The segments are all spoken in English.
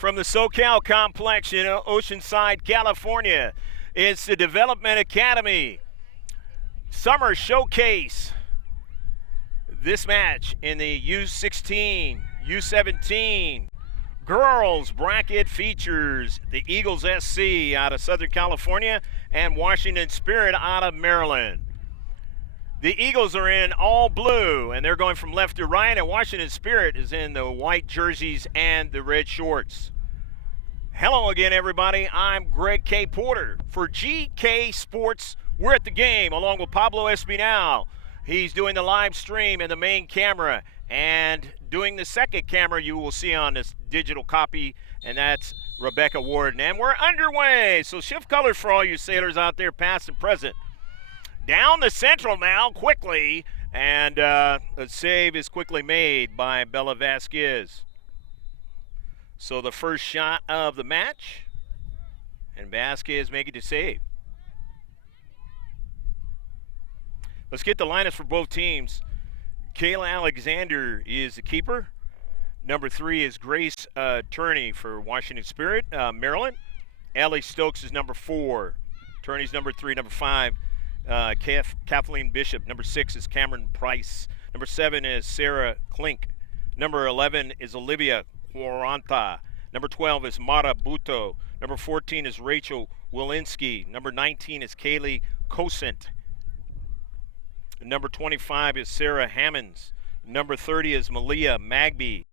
From the SoCal complex in Oceanside, California, it's the Development Academy Summer Showcase. This match in the U16, U17 girls bracket features the Eagles SC out of Southern California and Washington Spirit out of Maryland. The Eagles are in all blue, and they're going from left to right, and Washington Spirit is in the white jerseys and the red shorts. Hello again, everybody. I'm Greg K. Porter for GK Sports. We're at the game along with Pablo Espinal. He's doing the live stream and the main camera, and doing the second camera you will see on this digital copy, and that's Rebecca Warden. And we're underway, so shift colors for all you sailors out there, past and present. Down the central now, quickly, and a save is quickly made by Bella Vasquez. So the first shot of the match, and Vasquez making the save. Let's get the lineups for both teams. Kayla Alexander is the keeper. Number 3 is Grace Turney for Washington Spirit, Maryland. Ellie Stokes is number 4. Turney's number 3. Number 5, Kathleen Bishop. Number 6 is Cameron Price. Number 7 is Sarah Klink. Number 11 is Olivia Quaranta. Number 12 is Mara Buto. Number 14 is Rachel Wilinski. Number 19 is Kaylee Cosent. Number 25 is Sarah Hammonds. Number 30 is Malia Magby.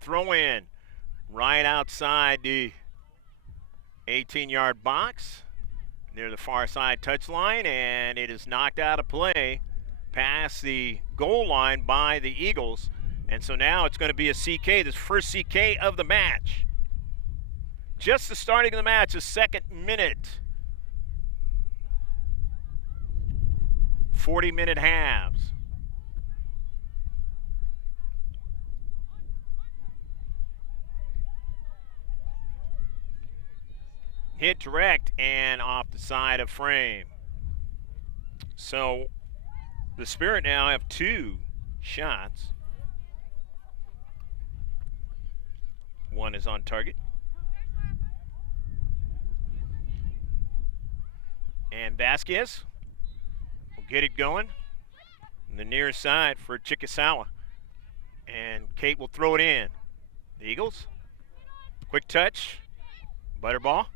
Throw in right outside the 18-yard box near the far side touchline, and it is knocked out of play past the goal line by the Eagles. And so now it's going to be a CK, this first CK of the match. Just the starting of the match, the second minute. 40-minute halves. Hit direct and off the side of frame. So the Spirit now have 2 shots. One is on target. And Vasquez will get it going on the near side for Chickasawa. And Kate will throw it in. The Eagles, quick touch, butterball.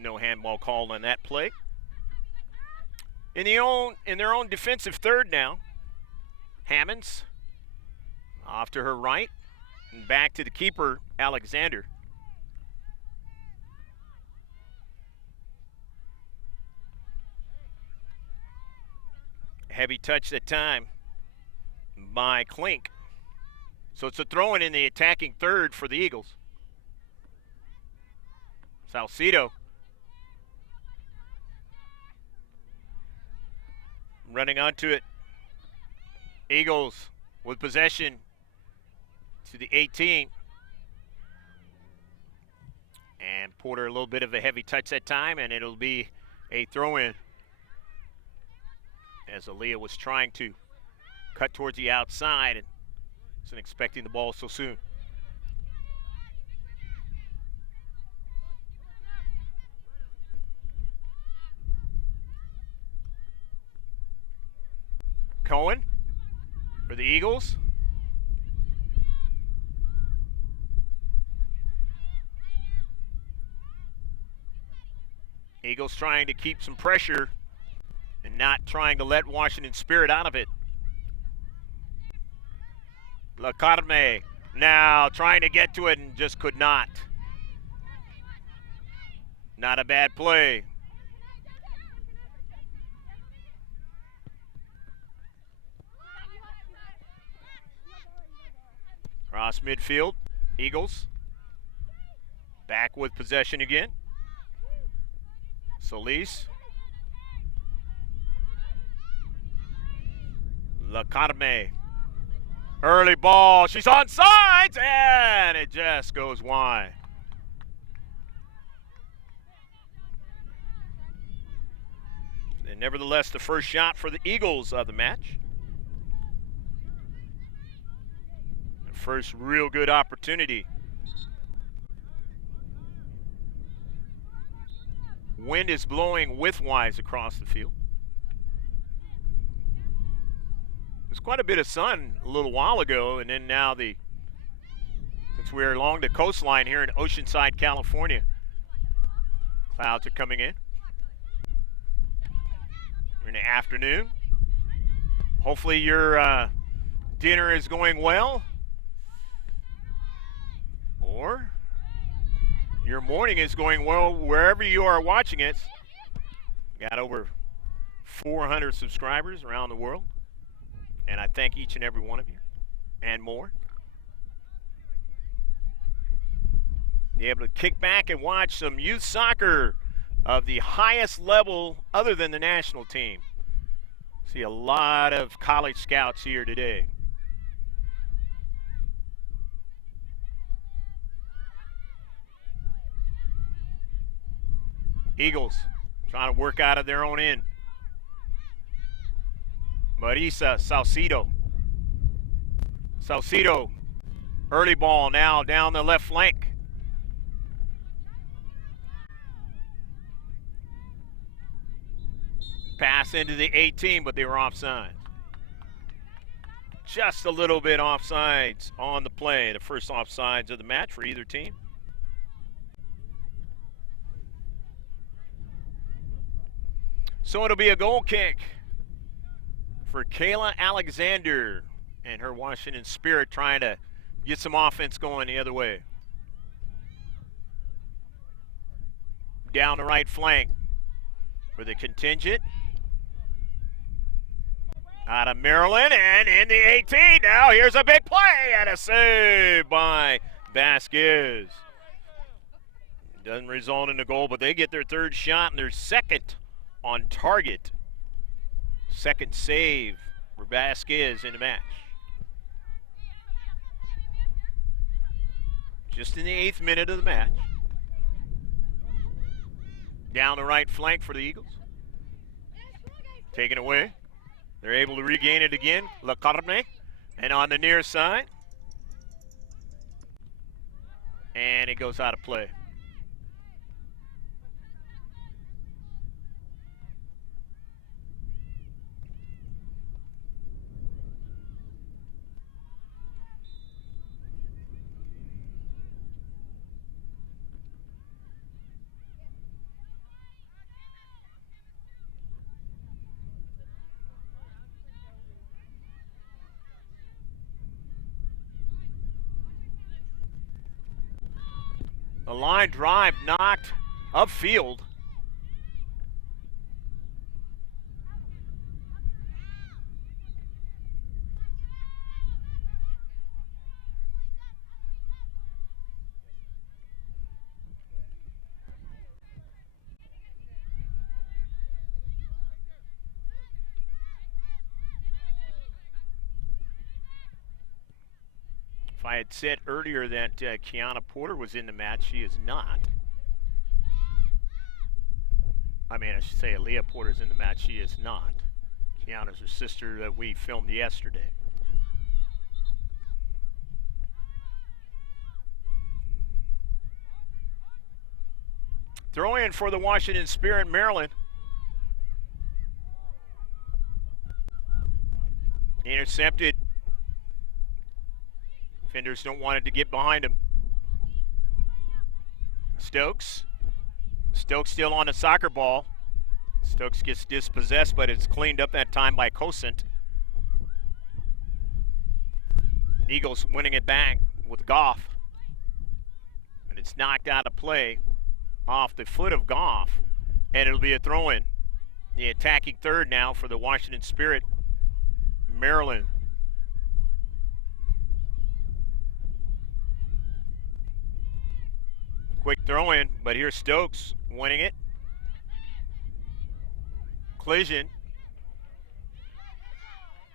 No handball called on that play. In their own defensive third now, Hammonds off to her right and back to the keeper, Alexander. Heavy touch that time by Klink. So it's a throw-in in the attacking third for the Eagles. Salcido running onto it. Eagles with possession to the 18. And Porter a little bit of a heavy touch that time, and it'll be a throw-in as Aaliyah was trying to cut towards the outside and wasn't expecting the ball so soon. Cohen for the Eagles. Eagles trying to keep some pressure and not trying to let Washington Spirit out of it. Acadamy now trying to get to it and just could not. Not a bad play. Cross midfield, Eagles. Back with possession again. Solis. Academy. Early ball. She's on sides, and it just goes wide. And nevertheless, the first shot for the Eagles of the match. The first real good opportunity. Wind is blowing widthwise across the field. There's quite a bit of sun a little while ago, and then now since we're along the coastline here in Oceanside, California, clouds are coming in. We're in the afternoon. Hopefully your dinner is going well, or your morning is going well wherever you are watching it. Got over 400 subscribers around the world, and I thank each and every one of you and more. Be able to kick back and watch some youth soccer of the highest level other than the national team. See a lot of college scouts here today. Eagles trying to work out of their own end. Marisa Salcido. Salcido, early ball now down the left flank. Pass into the 18, but they were offside. Just a little bit offsides on the play. The first offsides of the match for either team. So it'll be a goal kick for Kayla Alexander and her Washington Spirit, trying to get some offense going the other way. Down the right flank for the contingent. Out of Maryland, and in the 18. Now here's a big play and a save by Vasquez. Doesn't result in a goal, but they get their third shot and their second on target. Second save for Vasquez in the match. Just in the 8th minute of the match. Down the right flank for the Eagles. Taken away. They're able to regain it again. Academy. And on the near side. And it goes out of play. The line drive knocked upfield. If I had said earlier that Kiana Porter was in the match, she is not. I mean, I should say Aaliyah Porter's in the match. She is not. Kiana's her sister that we filmed yesterday. Throw in for the Washington Spirit, Maryland. Intercepted. Defenders don't want it to get behind him. Stokes. Stokes still on the soccer ball. Stokes gets dispossessed, but it's cleaned up that time by Cosent. Eagles winning it back with Goff. And it's knocked out of play off the foot of Goff. And it'll be a throw-in. The attacking third now for the Washington Spirit. Maryland. Quick throw-in, but here's Stokes winning it. Collision.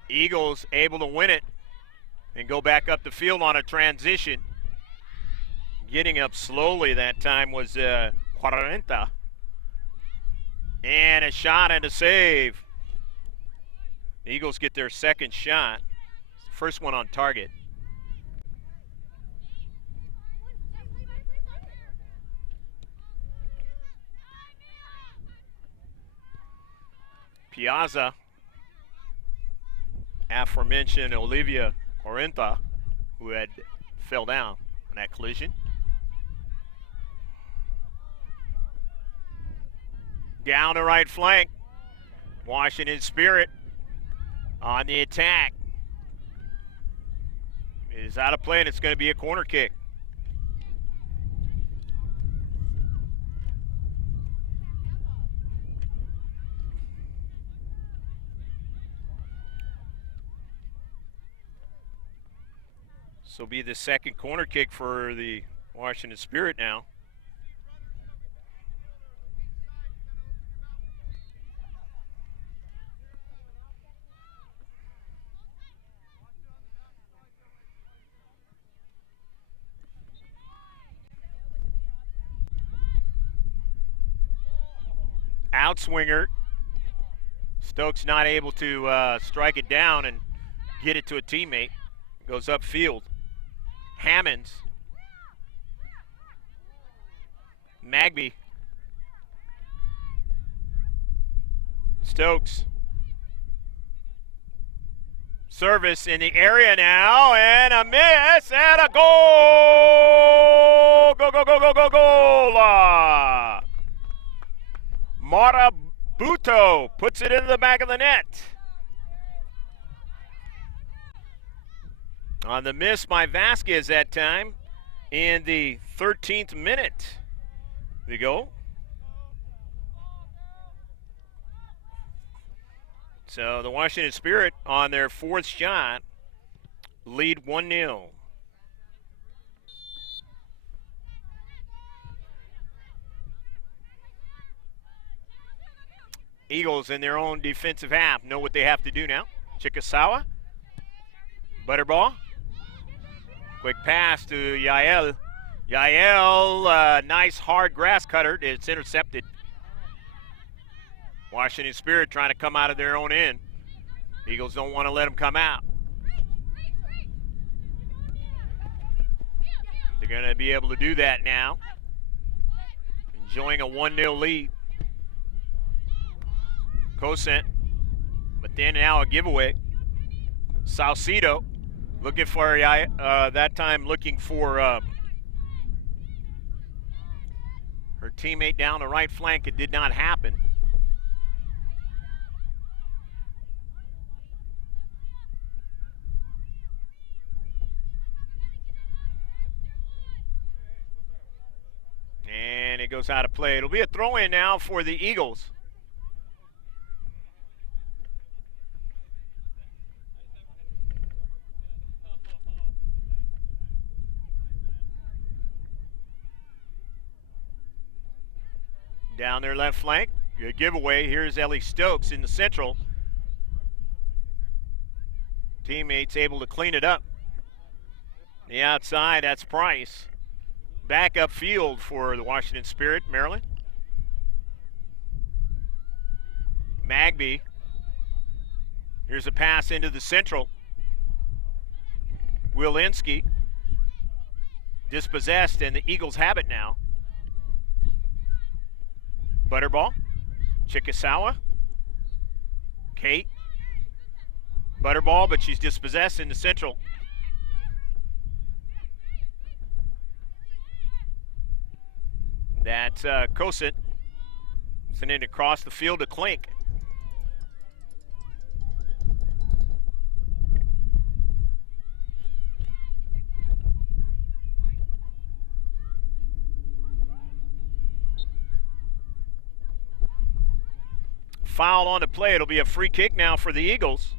Eagles able to win it and go back up the field on a transition. Getting up slowly that time was 40. And a shot and a save. The Eagles get their second shot. First one on target. Piazza, aforementioned Olivia Corintha, who had fell down in that collision. Down the right flank. Washington Spirit on the attack. It is out of play, and it's going to be a corner kick. This will be the second corner kick for the Washington Spirit now. Outswinger. Stokes not able to strike it down and get it to a teammate. Goes upfield. Hammonds. Magby. Stokes. Service in the area now, and a miss, and a goal! Go, go, go, go, go, goal! Marabuto puts it into the back of the net. On the miss by Vasquez that time in the 13th minute. There you go. So the Washington Spirit on their fourth shot lead 1-0. Eagles in their own defensive half know what they have to do now. Chikasawa. Butterball. Quick pass to Yael. Yael, nice hard grass cutter. It's intercepted. Washington Spirit trying to come out of their own end. Eagles don't want to let them come out. They're going to be able to do that now. Enjoying a 1-0 lead. Cosent, but then now a giveaway. Salcido looking for that time looking for her teammate down the right flank. It did not happen. And it goes out of play. It'll be a throw-in now for the Eagles. Down their left flank, good giveaway. Here's Ellie Stokes in the central. Teammates able to clean it up. The outside, that's Price. Back upfield for the Washington Spirit, Maryland. Magby. Here's a pass into the central. Wilinski. Dispossessed, and the Eagles have it now. Butterball, Chikasawa, Kate, Butterball, but she's dispossessed in the central. That's Kosit sending it across the field to Klink. Foul on the play. It'll be a free kick now for the Eagles.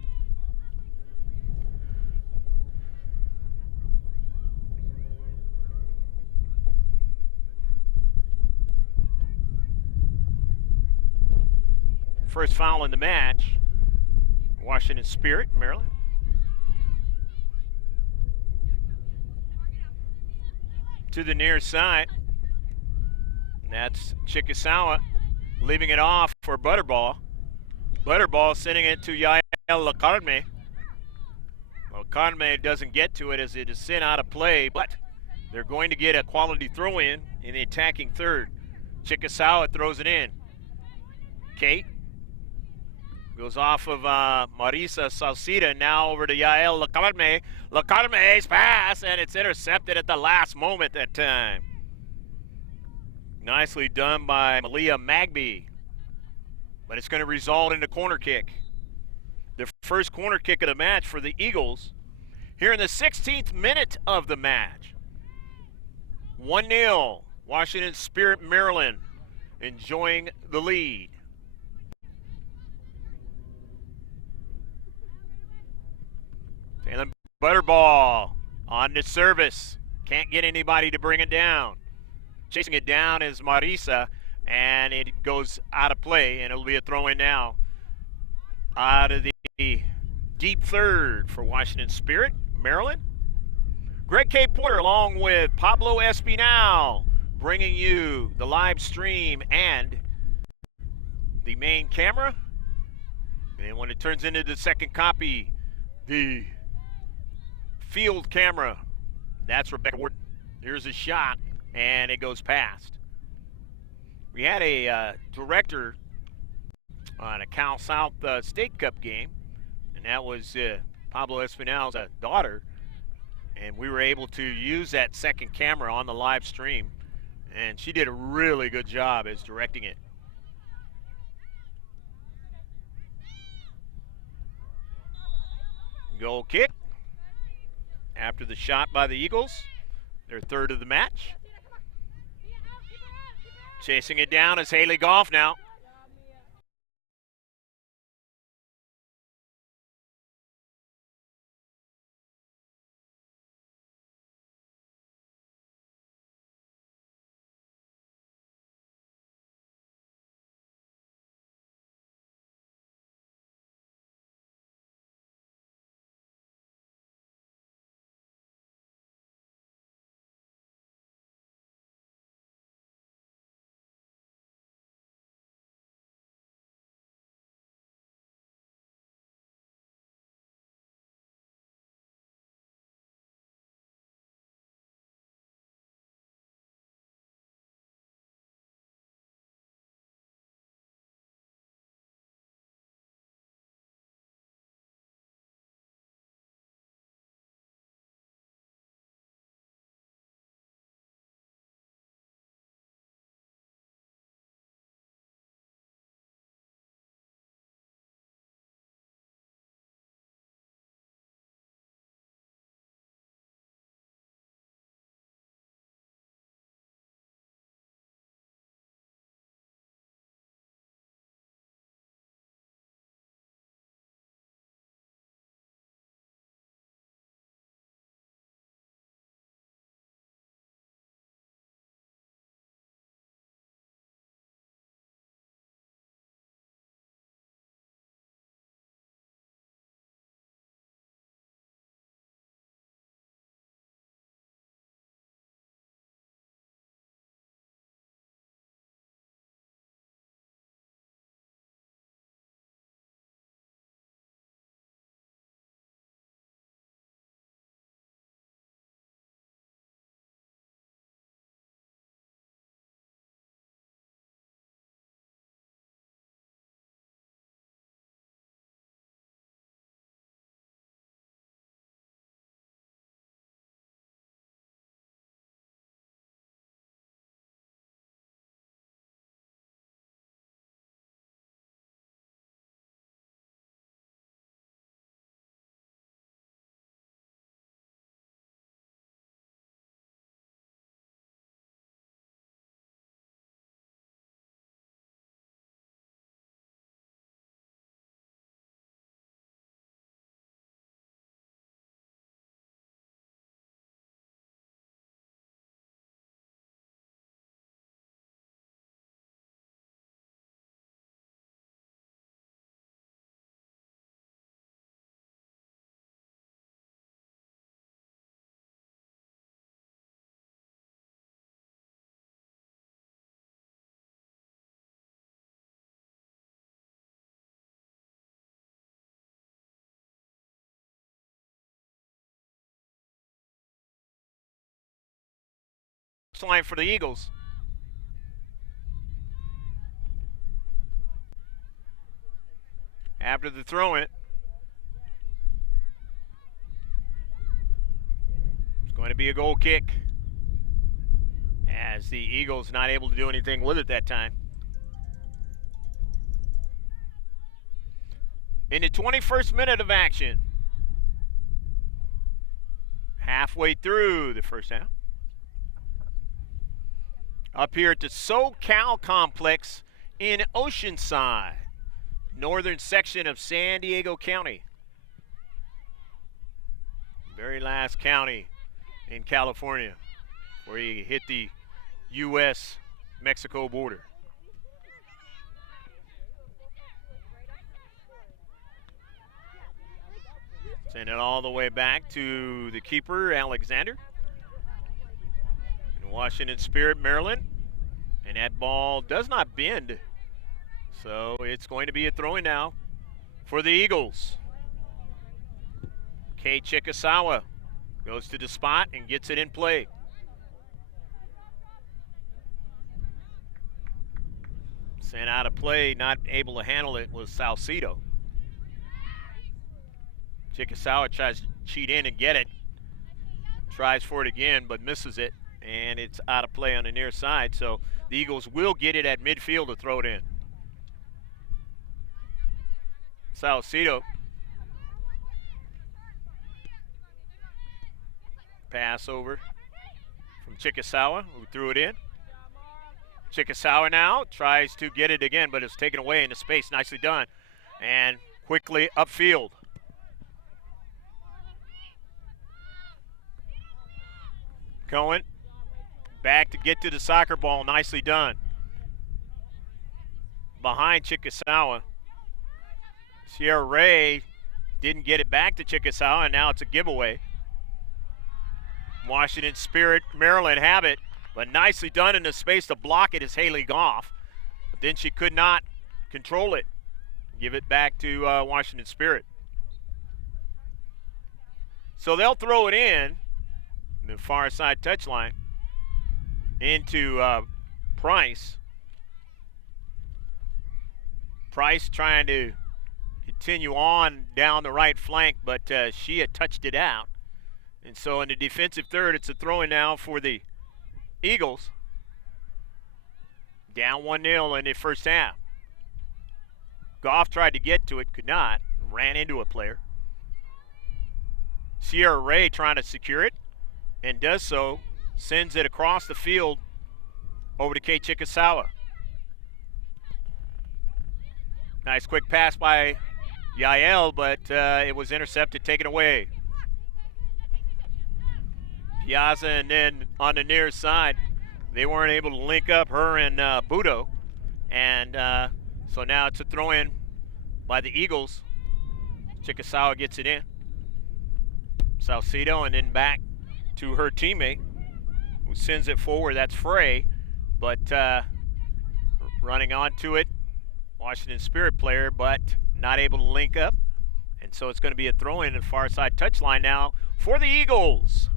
First foul in the match. Washington Spirit, Maryland. To the near side. That's Chikasawa leaving it off for Butterball. Butterball sending it to Yael Lacarme. Lacarme doesn't get to it as it is sent out of play, but they're going to get a quality throw in the attacking third. Chikasawa throws it in. Kate goes off of Marisa Salcida, now over to Yael Lacarme. Lacarme's pass, and it's intercepted at the last moment that time. Nicely done by Malia Magby. But it's going to result in a corner kick. The first corner kick of the match for the Eagles here in the 16th minute of the match. 1-0, Washington Spirit, Maryland enjoying the lead. Taylor Butterball on the service. Can't get anybody to bring it down. Chasing it down is Marisa, and it goes out of play, and it'll be a throw-in now out of the deep third for Washington Spirit, Maryland. Greg K. Porter along with Pablo Espinal bringing you the live stream and the main camera. And when it turns into the second copy, the field camera, that's Rebecca Ward. Here's a shot, and it goes past. We had a director on a Cal South State Cup game, and that was Pablo Espinal's daughter, and we were able to use that second camera on the live stream, and she did a really good job as directing it. Goal kick after the shot by the Eagles, their third of the match. Chasing it down is Haley Goff now. Line for the Eagles. After the throw in, it's going to be a goal kick, as the Eagles not able to do anything with it that time. In the 21st minute of action, halfway through the first half, up here at the SoCal complex in Oceanside, northern section of San Diego County. Very last county in California where you hit the U.S.-Mexico border. Send it all the way back to the keeper, Alexander. In Washington Spirit, Maryland. And that ball does not bend. So it's going to be a throw-in now for the Eagles. Kei Chikasawa goes to the spot and gets it in play. Sent out of play, not able to handle it, was Salcido. Chikasawa tries to cheat in and get it. Tries for it again, but misses it. And it's out of play on the near side. So the Eagles will get it at midfield to throw it in. Salcido. Pass over from Chikasawa, who threw it in. Chikasawa now tries to get it again, but it's taken away into space. Nicely done. And quickly upfield. Cohen back to get to the soccer ball. Nicely done. Behind Chikasawa. Sierra Ray didn't get it back to Chikasawa, and now it's a giveaway. Washington Spirit, Maryland have it, but nicely done in the space to block it is Haley Goff. But then she could not control it. Give it back to Washington Spirit. So they'll throw it in the far side touchline into Price. Price trying to continue on down the right flank, but she had touched it out. And so in the defensive third, it's a throw-in now for the Eagles. Down 1-0 in the first half. Goff tried to get to it, could not, ran into a player. Sierra Ray trying to secure it, and does so, sends it across the field over to Kei Chikasawa. Nice quick pass by Yael, but it was intercepted, taken away. Piazza, and then on the near side, they weren't able to link up her and Budo. And so now it's a throw-in by the Eagles. Chikasawa gets it in. Salcido, and then back to her teammate, who sends it forward. That's Frey, but running onto it, Washington Spirit player, but not able to link up. And so it's going to be a throw-in at the far side touchline now for the Eagles.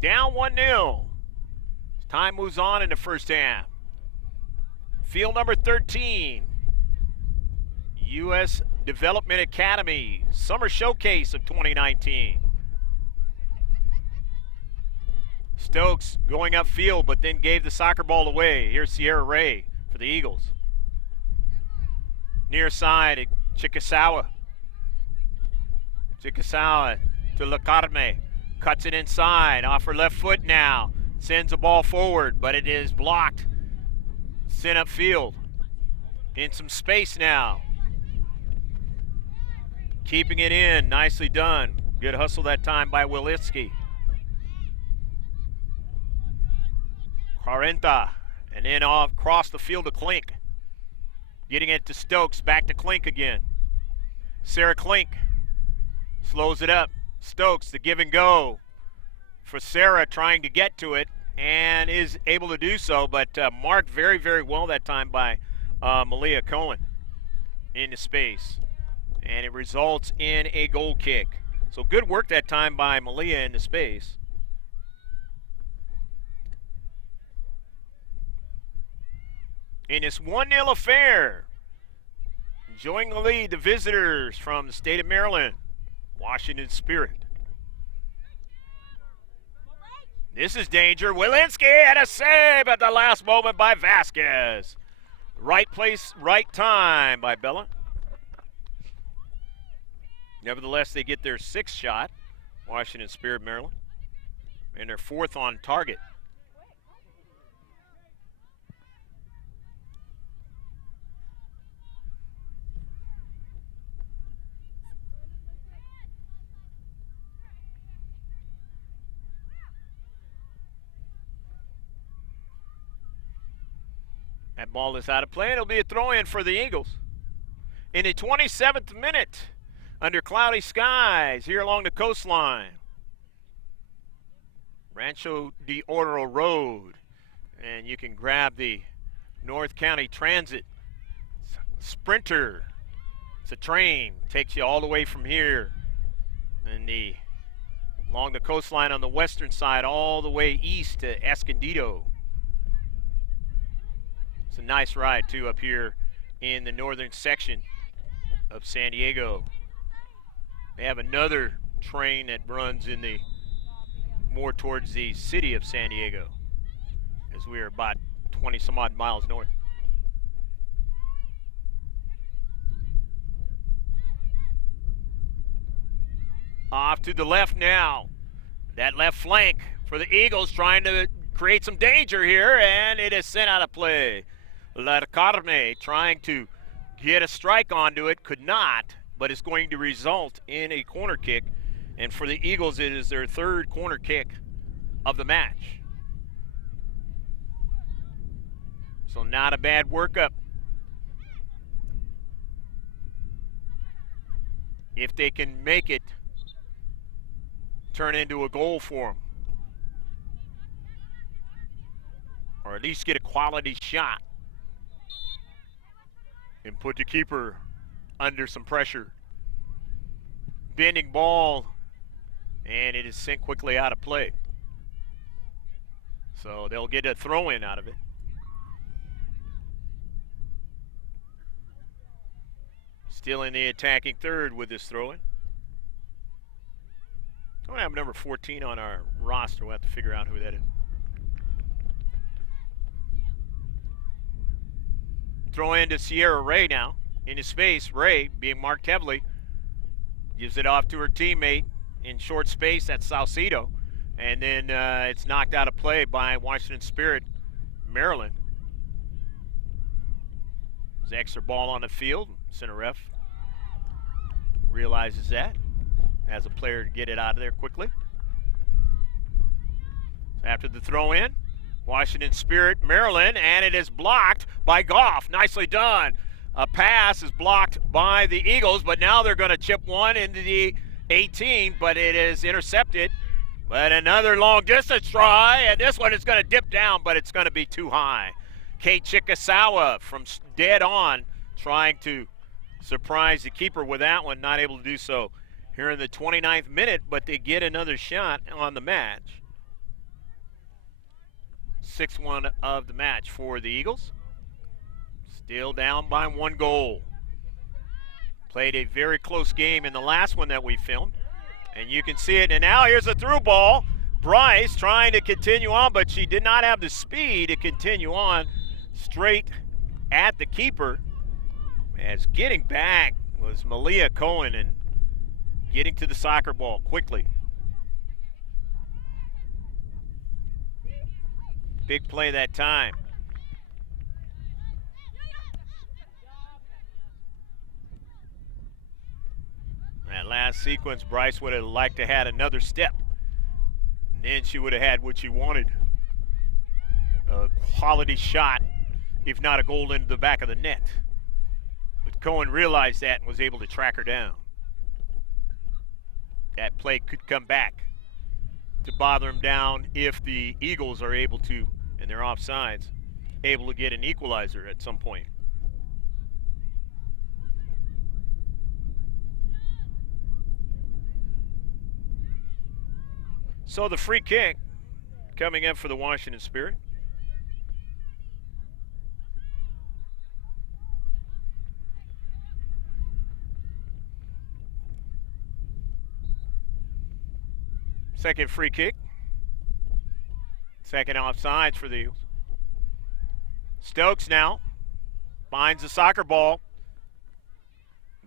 Down 1-0. Time moves on in the first half. Field number 13. U.S. Development Academy Summer Showcase of 2019. Stokes going upfield, but then gave the soccer ball away. Here's Sierra Ray for the Eagles. Near side, Chikasawa. Chikasawa to La Carme. Cuts it inside, off her left foot now. Sends the ball forward, but it is blocked. Sent upfield. In some space now. Keeping it in, nicely done. Good hustle that time by Wilitsky. 40, and then off across the field to Klink. Getting it to Stokes, back to Klink again. Sarah Klink slows it up. Stokes, the give and go for Sarah, trying to get to it, and is able to do so, but marked very, very well that time by Malia Cohen into space. And it results in a goal kick. So good work that time by Malia into space. in this 1-0 affair. Enjoying the lead, the visitors from the state of Maryland, Washington Spirit. This is danger. Walensky had a save at the last moment by Vasquez. Right place, right time by Bella. Nevertheless, they get their 6th shot, Washington Spirit, Maryland, and their 4th on target. That ball is out of play. It'll be a throw-in for the Eagles. In the 27th minute, under cloudy skies here along the coastline. Rancho de Oro Road. And you can grab the North County Transit Sprinter. It's a train. Takes you all the way from here. And along the coastline on the western side all the way east to Escondido. It's a nice ride, too, up here in the northern section of San Diego. They have another train that runs in the more towards the city of San Diego, as we are about 20-some-odd miles north. Off to the left now. That left flank for the Eagles trying to create some danger here, and it is sent out of play. Acadamy trying to get a strike onto it, could not, but it's going to result in a corner kick. And for the Eagles, it is their 3rd corner kick of the match. So not a bad workup. If they can make it turn into a goal for them, or at least get a quality shot and put the keeper under some pressure. Bending ball, and it is sent quickly out of play. So they'll get a throw-in out of it. Still in the attacking third with this throw-in. Don't have number 14 on our roster. We'll have to figure out who that is. Throw in to Sierra Ray now. Into space, Ray, being marked heavily, gives it off to her teammate in short space. That's Salcido. And then it's knocked out of play by Washington Spirit, Maryland. There's an extra ball on the field. Center ref realizes that. Has a player to get it out of there quickly. So after the throw in, Washington Spirit, Maryland, and it is blocked by Goff. Nicely done. A pass is blocked by the Eagles, but now they're going to chip one into the 18, but it is intercepted. But another long distance try, and this one is going to dip down, but it's going to be too high. Kate Chikasawa from dead on, trying to surprise the keeper with that one, not able to do so here in the 29th minute, but they get another shot on the match. 6-1 of the match for the Eagles. Still down by 1 goal. Played a very close game in the last one that we filmed. And you can see it. And now here's a through ball. Bryce trying to continue on, but she did not have the speed to continue on straight at the keeper. As getting back was Malia Cohen and getting to the soccer ball quickly. Big play that time. That last sequence, Bryce would have liked to had another step. And then she would have had what she wanted. A quality shot, if not a goal into the back of the net. But Cohen realized that and was able to track her down. That play could come back to bother him down if the Eagles are able to, and they're offsides, able to get an equalizer at some point. So the free kick coming up for the Washington Spirit. Second free kick. Second offsides for the Eagles. Stokes now finds the soccer ball.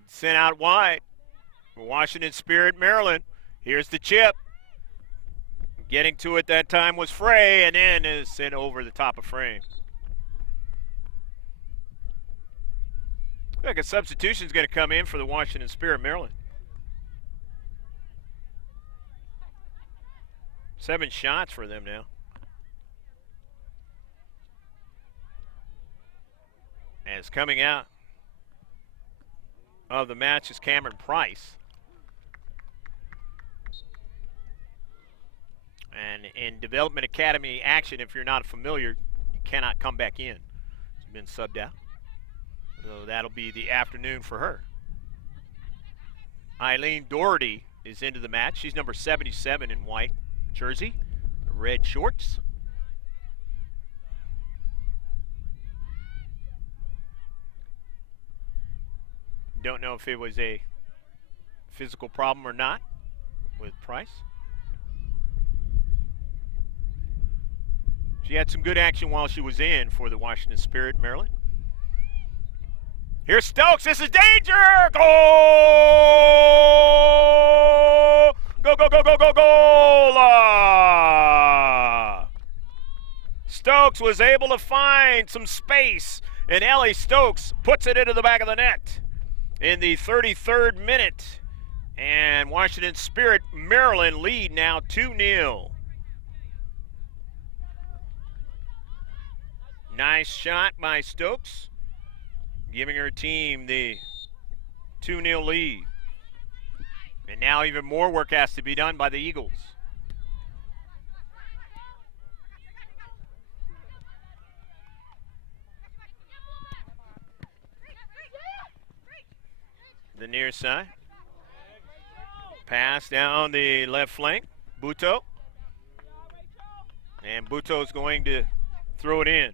Sent out wide. Washington Spirit, Maryland. Here's the chip. Getting to it that time was Frey, and then is sent over the top of frame. Looks like a substitution is going to come in for the Washington Spirit, Maryland. 7 shots for them now. As coming out of the match is Cameron Price. And in Development Academy action, if you're not familiar, you cannot come back in. She's been subbed out. So that'll be the afternoon for her. Eileen Doherty is into the match. She's number 77 in white jersey, red shorts. Don't know if it was a physical problem or not with Price. She had some good action while she was in for the Washington Spirit, Maryland. Here's Stokes. This is danger. Goal! Go, go, go, go, go, goal! Stokes was able to find some space, and Ellie Stokes puts it into the back of the net in the 33rd minute. And Washington Spirit, Maryland lead now 2-0. Nice shot by Stokes, giving her team the 2-0 lead. And now even more work has to be done by the Eagles. The near side. Pass down the left flank. Buto. And Buto's going to throw it in.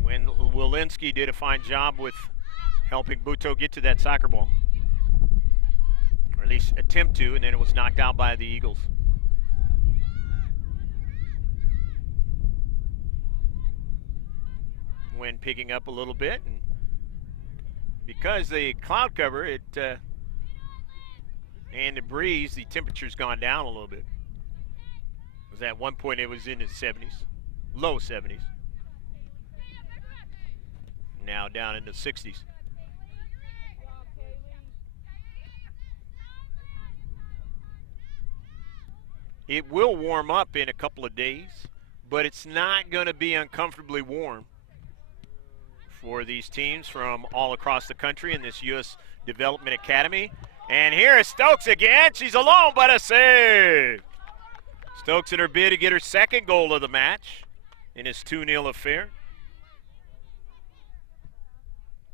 When Walensky did a fine job with helping Buto get to that soccer ball. Or at least attempt to, and then it was knocked out by the Eagles. Wind picking up a little bit, and because the cloud cover and the breeze, the temperature's gone down a little bit. Because at one point it was in the 70s, low 70s. Now down in the 60s. It will warm up in a couple of days, but it's not going to be uncomfortably warm for these teams from all across the country in this U.S. Development Academy. And here is Stokes again. She's alone, but a save. Stokes in her bid to get her second goal of the match in his 2-0 affair.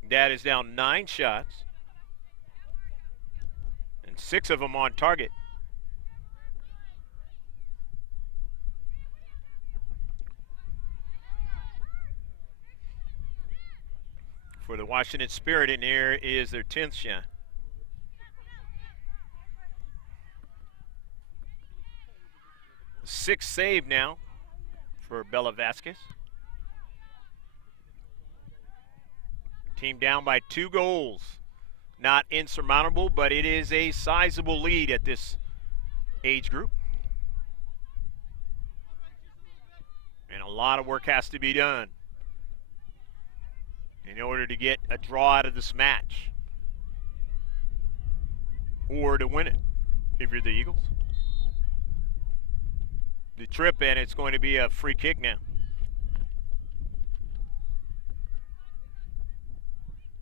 That is down 9 shots, and 6 of them on target. For the Washington Spirit, in here is their 10th shot. Sixth save now for Bella Vasquez. Team down by 2 goals. Not insurmountable, but it is a sizable lead at this age group. And a lot of work has to be done in order to get a draw out of this match. Or to win it, if you're the Eagles. The trip, and it's going to be a free kick now.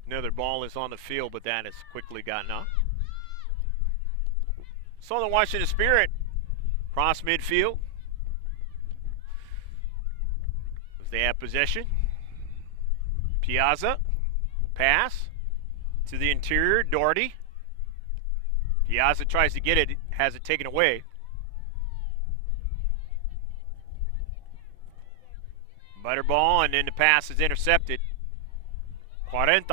Another ball is on the field, but that has quickly gotten off. So the Washington Spirit cross midfield. As they have possession. Piazza, pass to the interior, Doherty. Piazza tries to get it, has it taken away. Butterball, and then the pass is intercepted. 40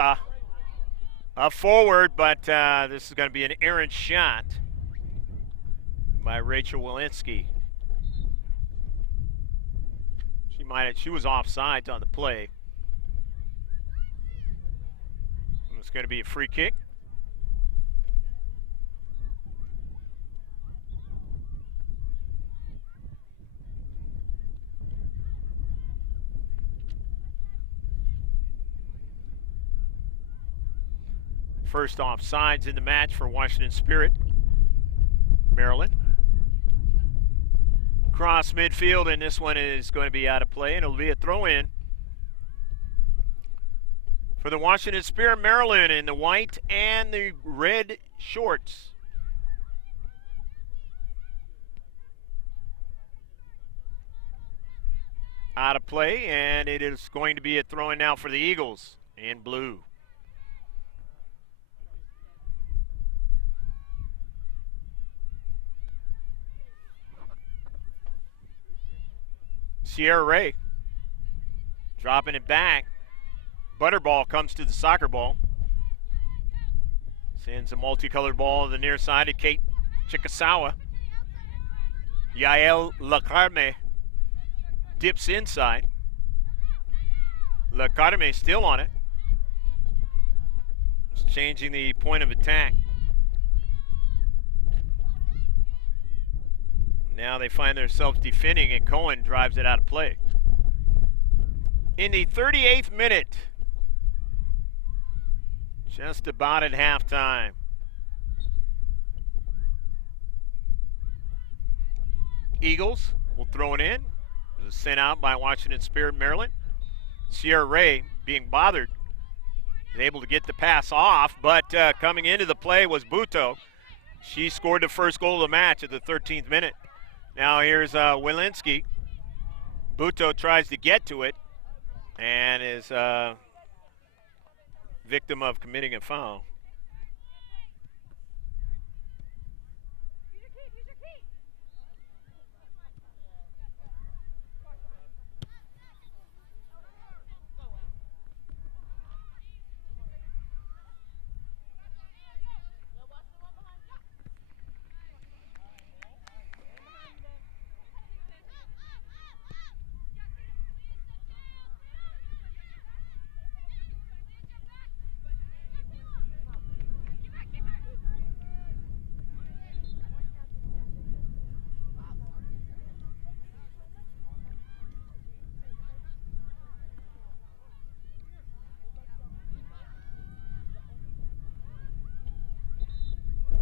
up forward, but this is going to be an errant shot. by Rachel Walensky. She was offsides on the play. It's going to be a free kick. First offsides in the match for Washington Spirit, Maryland. Cross midfield, and this one is going to be out of play, and it'll be a throw-in for the Washington Spirit, Maryland, in the white and the red shorts. Out of play, and it is going to be a throw-in now for the Eagles in blue. Sierra Ray dropping it back. Butterball comes to the soccer ball. Sends a multicolored ball to the near side to Kate Chikasawa. Yael Lacarme dips inside. Lacarme still on it. Just changing the point of attack. Now they find themselves defending, and Cohen drives it out of play. In the 38th minute, just about at halftime, Eagles will throw it in. It was sent out by Washington Spirit, Maryland. Sierra Ray, being bothered, is able to get the pass off, but coming into the play was Buto. She scored the first goal of the match at the 13th minute. Now here's Walensky. Buto tries to get to it and is victim of committing a foul.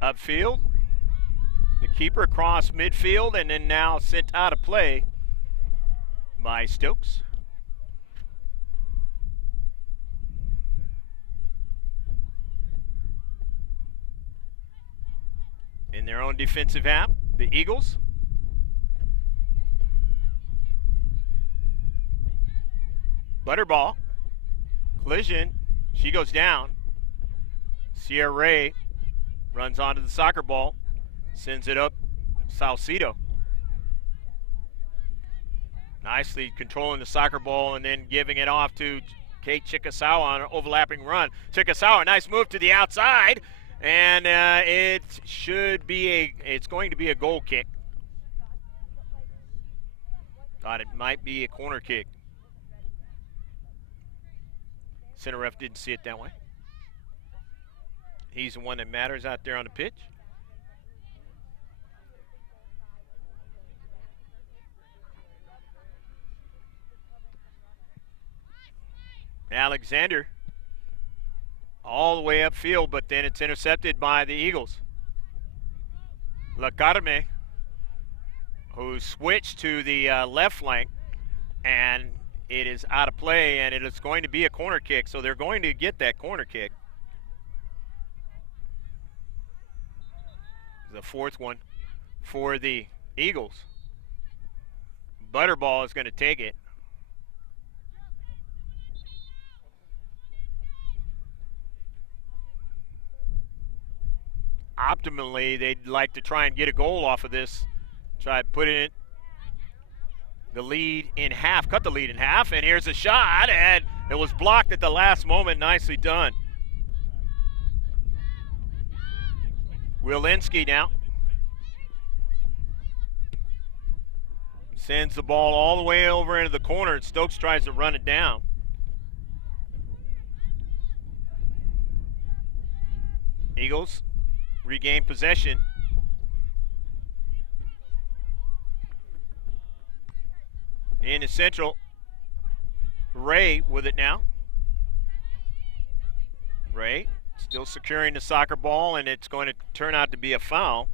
Upfield, the keeper across midfield, and then now sent out of play by Stokes. In their own defensive half, the Eagles. Butterball, collision, she goes down. Sierra Ray runs onto the soccer ball, sends it up Salcido. Nicely controlling the soccer ball and then giving it off to Kate Chikasawa on an overlapping run. Chikasawa, nice move to the outside, and it's going to be a goal kick. Thought it might be a corner kick. Center ref didn't see it that way. He's the one that matters out there on the pitch. Alexander all the way upfield, but then it's intercepted by the Eagles. Lacarme, who switched to the left flank, and it is out of play, and it is going to be a corner kick, so they're going to get that corner kick. The fourth one for the Eagles. Butterball is going to take it. Optimally, they'd like to try and get a goal off of this. Try putting it, the lead in half, cut the lead in half, and here's a shot, and it was blocked at the last moment. Nicely done. Walensky now. Sends the ball all the way over into the corner, and Stokes tries to run it down. Eagles regain possession. In the central, Ray with it now. Ray still securing the soccer ball, and it's going to turn out to be a foul.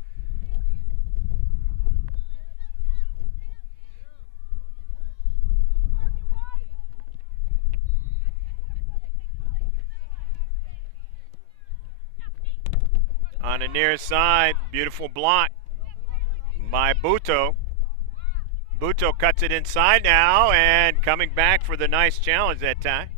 On the near side, beautiful block by Buto. Buto cuts it inside now and coming back for the nice challenge that time.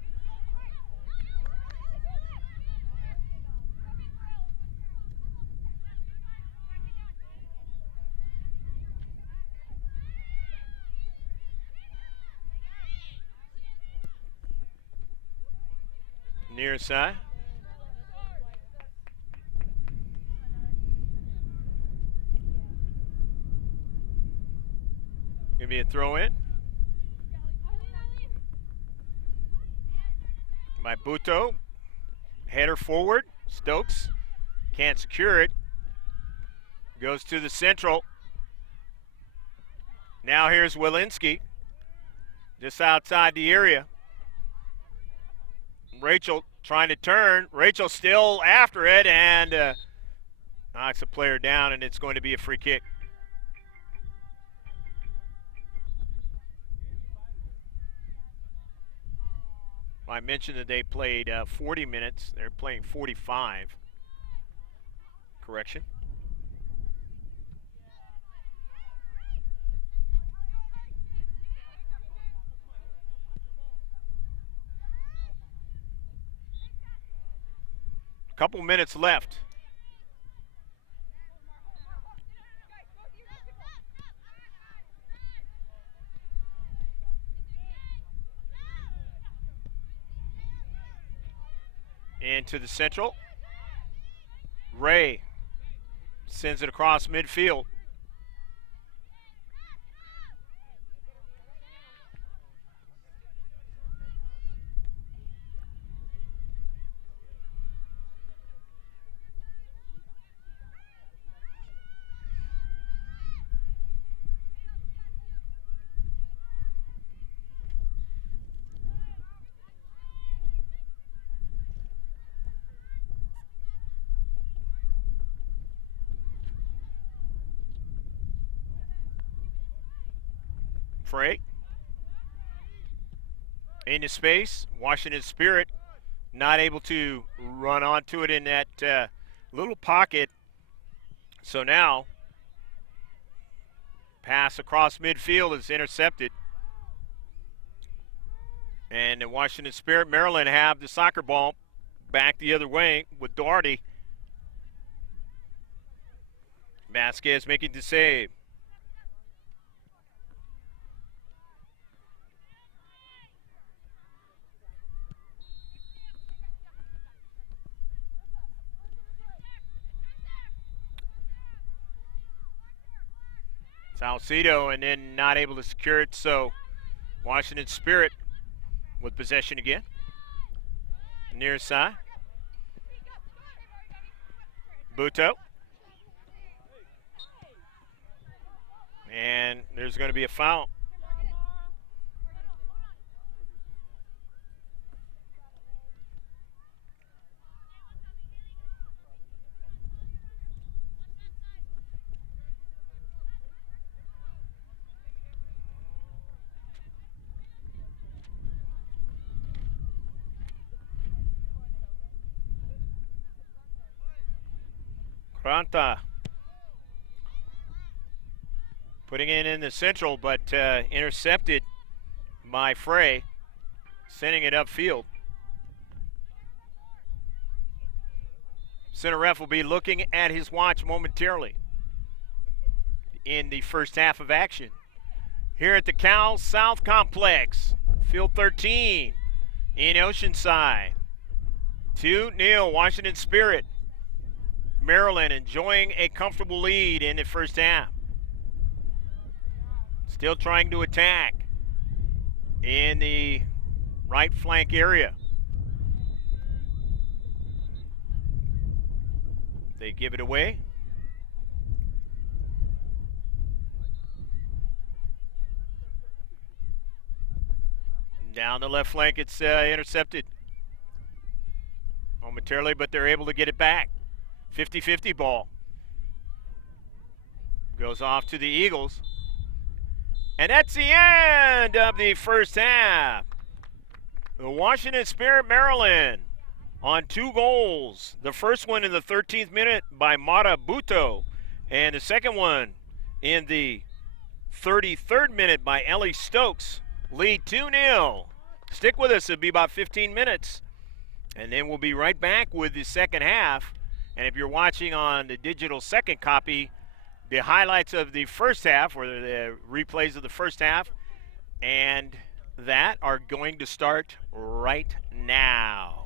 Near side. Gonna be a throw in by Buto. Header forward. Stokes can't secure it. Goes to the central. Now here's Walensky. Just outside the area. Rachel trying to turn. Rachel still after it and knocks a player down, and it's going to be a free kick. I mentioned that they played 40 minutes. They're playing 45. Correction. Couple minutes left. Into the central. Ray sends it across midfield. Frey into space. Washington Spirit not able to run onto it in that little pocket. So now pass across midfield is intercepted. And the Washington Spirit, Maryland have the soccer ball back the other way with Doherty. Vasquez making the save. Salcido and then not able to secure it, so Washington Spirit with possession again. Near side. Buto. And there's going to be a foul. Granta putting it in the central, but intercepted by Frey, sending it upfield. Center ref will be looking at his watch momentarily in the first half of action. Here at the Cal South Complex, Field 13 in Oceanside. 2-0 Washington Spirit. Maryland enjoying a comfortable lead in the first half. still trying to attack in the right flank area. They give it away. Down the left flank, it's intercepted momentarily, but they're able to get it back. 50-50 ball. Goes off to the Eagles. And that's the end of the first half. The Washington Spirit, Maryland, on 2 goals. The first one in the 13th minute by Mata Buto, and the second one in the 33rd minute by Ellie Stokes. Lead 2-0. Stick with us. It'll be about 15 minutes, and then we'll be right back with the second half. And if you're watching on the digital second copy, the highlights of the first half, or the replays of the first half, and that are going to start right now.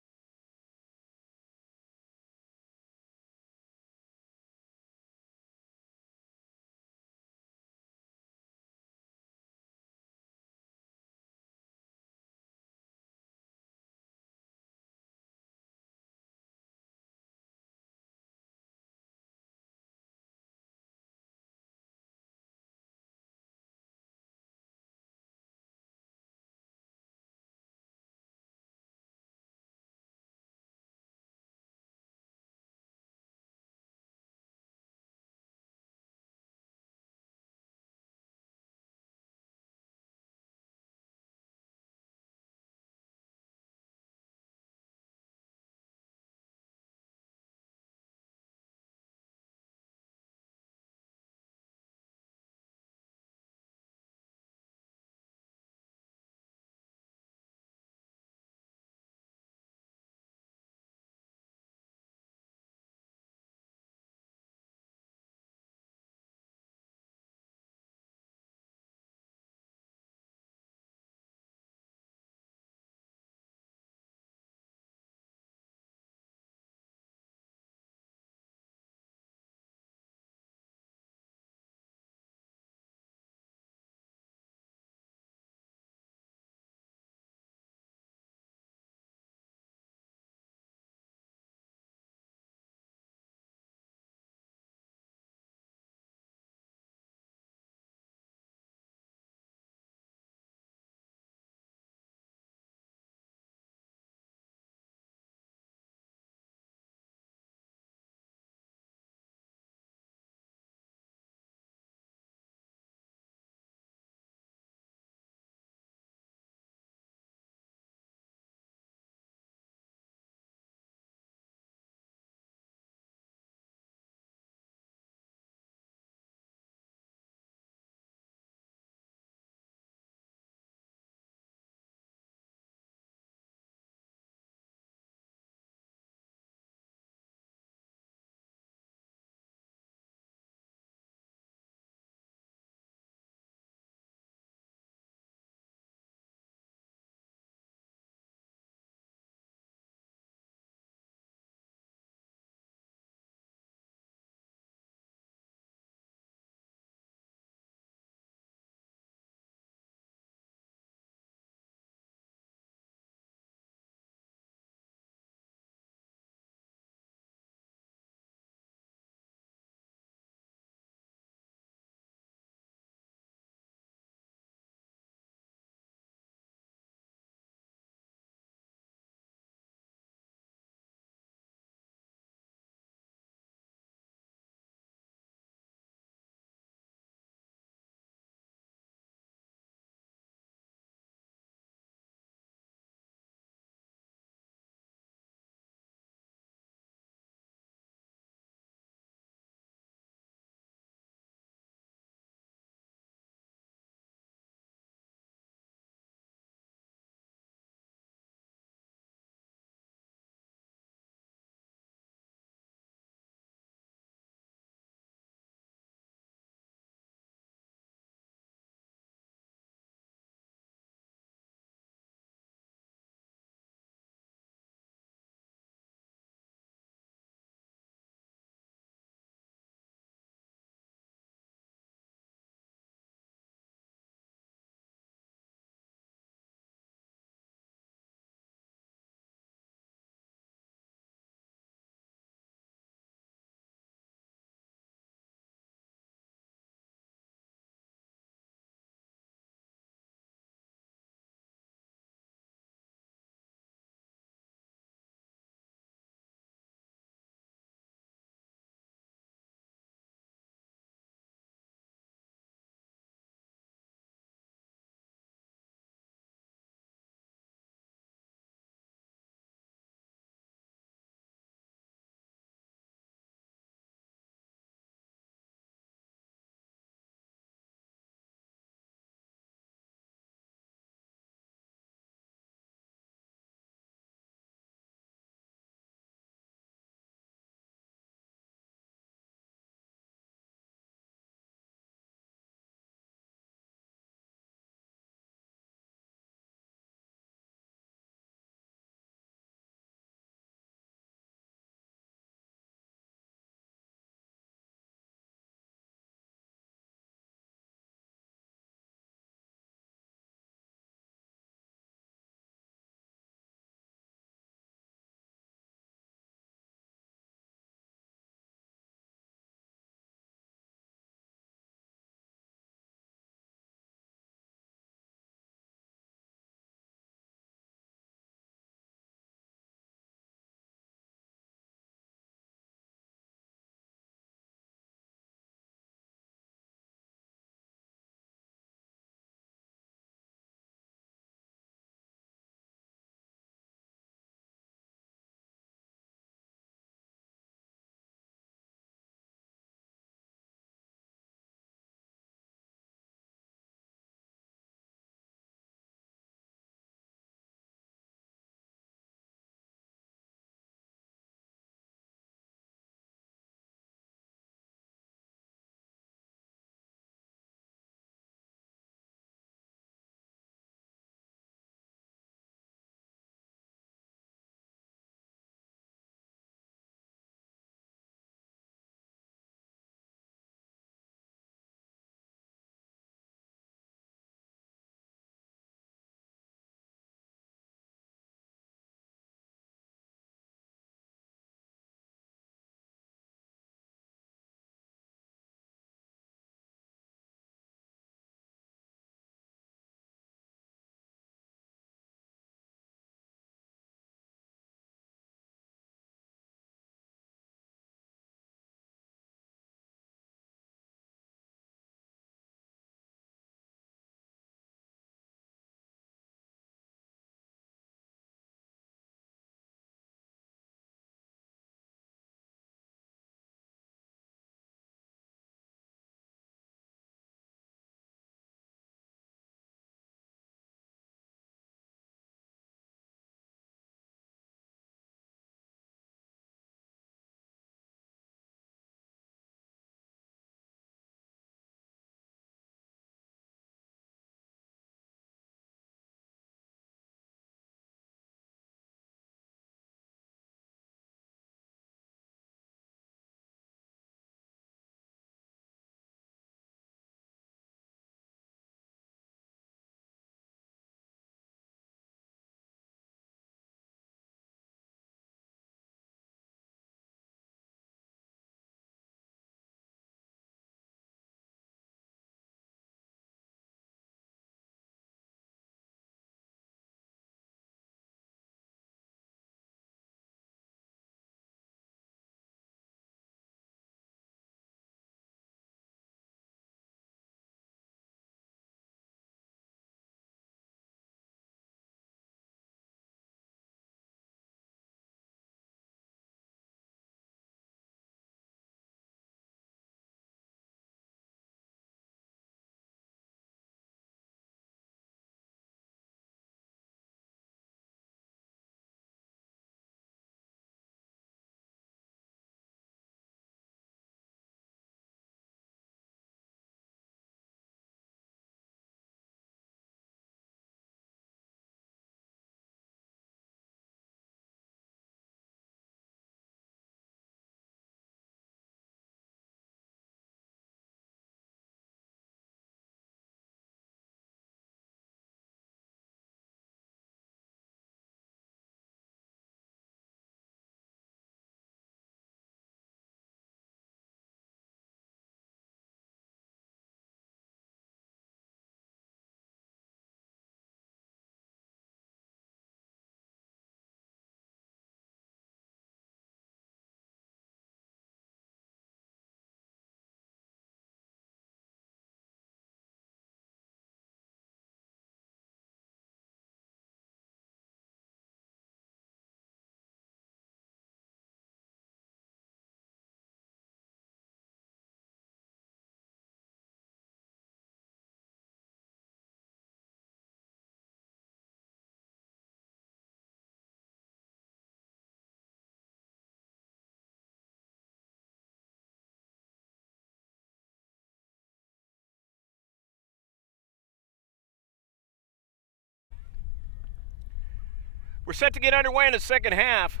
We're set to get underway in the second half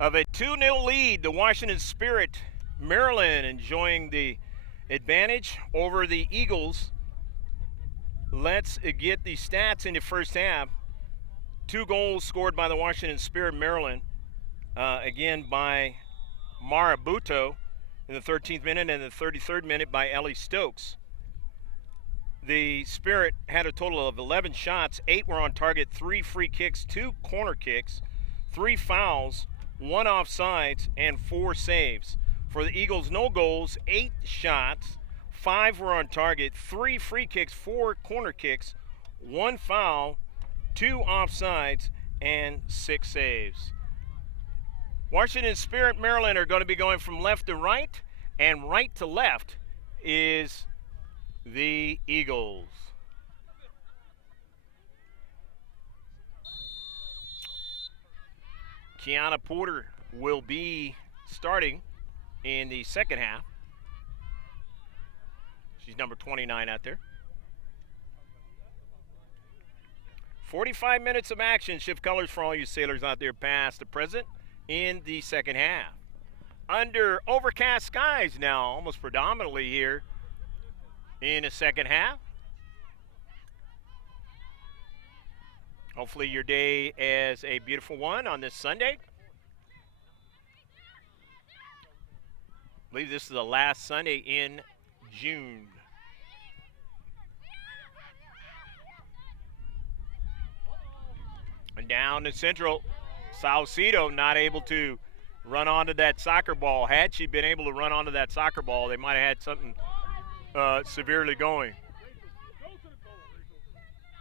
of a 2-0 lead. The Washington Spirit, Maryland, enjoying the advantage over the Eagles. Let's get the stats in the first half. 2 goals scored by the Washington Spirit, Maryland. Again by Mara Buto in the 13th minute and the 33rd minute by Ellie Stokes. The Spirit had a total of 11 shots, 8 were on target, 3 free kicks, 2 corner kicks, 3 fouls, 1 offsides, and 4 saves. For the Eagles, no goals, 8 shots, 5 were on target, 3 free kicks, 4 corner kicks, 1 foul, 2 offsides, and 6 saves. Washington Spirit, Maryland are going to be going from left to right, and right to left is the Eagles. Kiana Porter will be starting in the second half. She's number 29 out there. 45 minutes of action. Shift colors for all you sailors out there past the present in the second half. Under overcast skies now, almost predominantly here in the second half. Hopefully your day is a beautiful one on this Sunday. I believe this is the last Sunday in June. And down to Central, Saucedo not able to run onto that soccer ball. Had she been able to run onto that soccer ball, they might have had something severely going.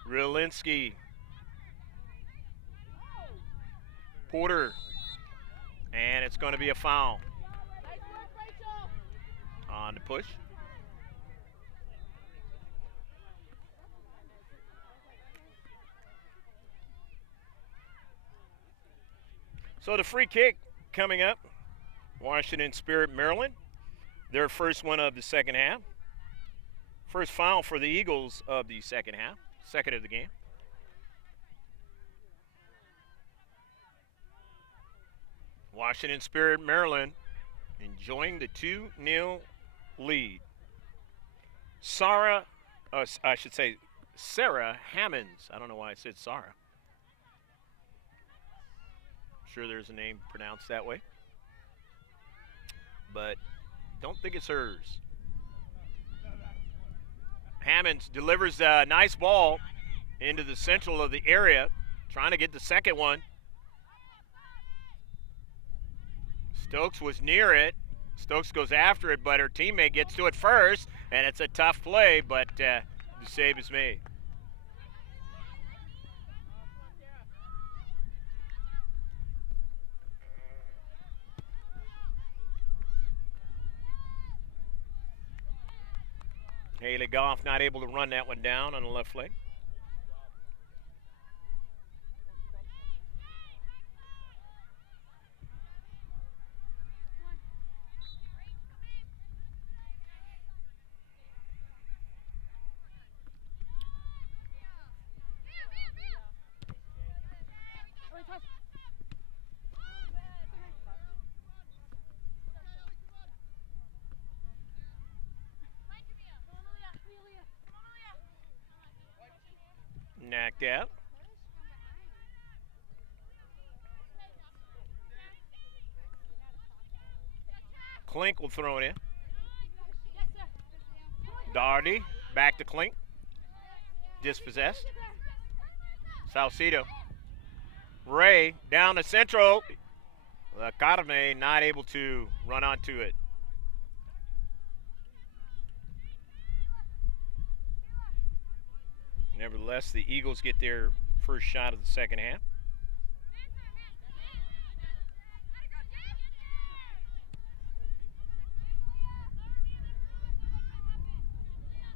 Rilinski. Porter. And it's going to be a foul. On the push. So the free kick coming up. Washington Spirit, Maryland. Their first one of the second half. First foul for the Eagles of the second half. Second of the game. Washington Spirit, Maryland enjoying the 2-0 lead. Sarah Hammonds. I don't know why I said Sarah. I'm sure there's a name pronounced that way, but don't think it's hers. Hammonds delivers a nice ball into the central of the area, trying to get the second one. Stokes was near it. Stokes goes after it, but her teammate gets to it first, and it's a tough play, but the save is made. Haley Goff not able to run that one down on the left leg. Knocked out. Klink will throw it in. Doherty back to Klink. Dispossessed. Saucedo. Ray down the central. Academy not able to run onto it. Nevertheless, the Eagles get their first shot of the second half.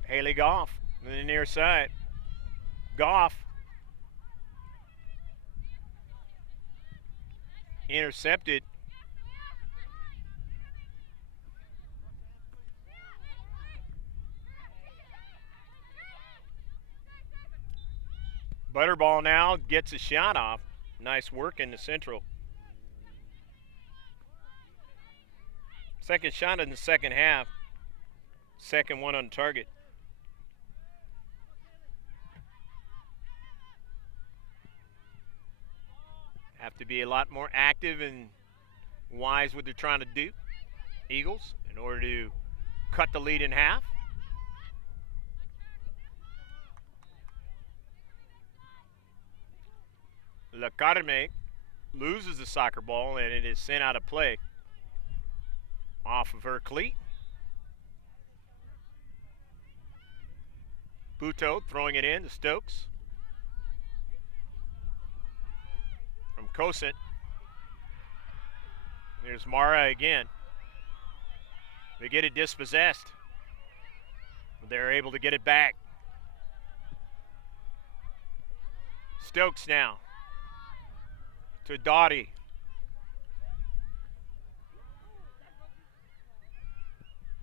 Haley Goff on the near side. Goff intercepted. Butterball now gets a shot off. Nice work in the central. Second shot in the second half. Second one on target. Have to be a lot more active and wise what they're trying to do, Eagles, in order to cut the lead in half. Acadamy loses the soccer ball, and it is sent out of play off of her cleat. Buto throwing it in to Stokes. From Cosent. There's Mara again. They get it dispossessed. They're able to get it back. Stokes now to Dottie.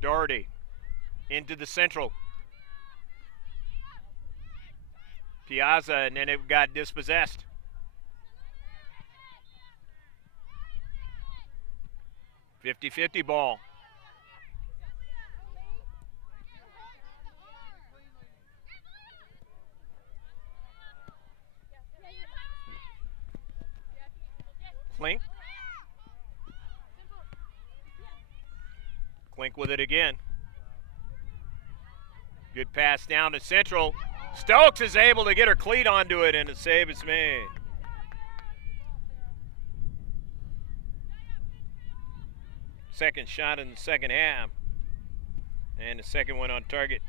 Doherty into the central. Piazza, and then it got dispossessed. .50-50 ball. Klink. Klink with it again. Good pass down to central. Stokes is able to get her cleat onto it, and a save is made. Second shot in the second half. And the second one on target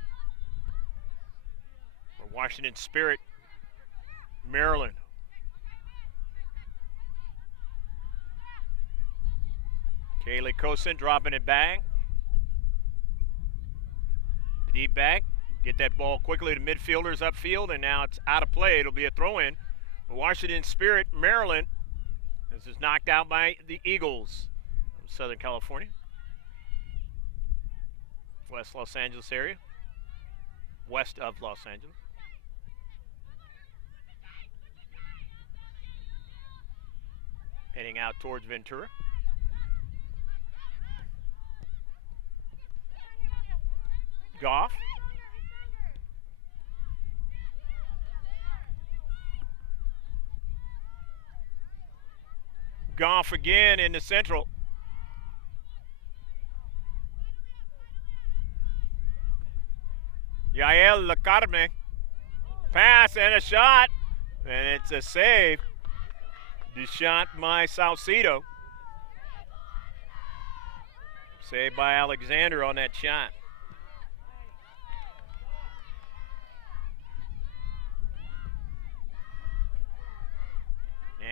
for Washington Spirit, Maryland. Kaylee Cosent dropping it back. Deep back. Get that ball quickly to midfielders upfield, and now it's out of play. It'll be a throw-in. Washington Spirit, Maryland. This is knocked out by the Eagles of Southern California. West Los Angeles area. West of Los Angeles. Heading out towards Ventura. Goff. Goff again in the central. Yael Academy. Pass and a shot. And it's a save. The shot by Salcido. Saved by Alexander on that shot.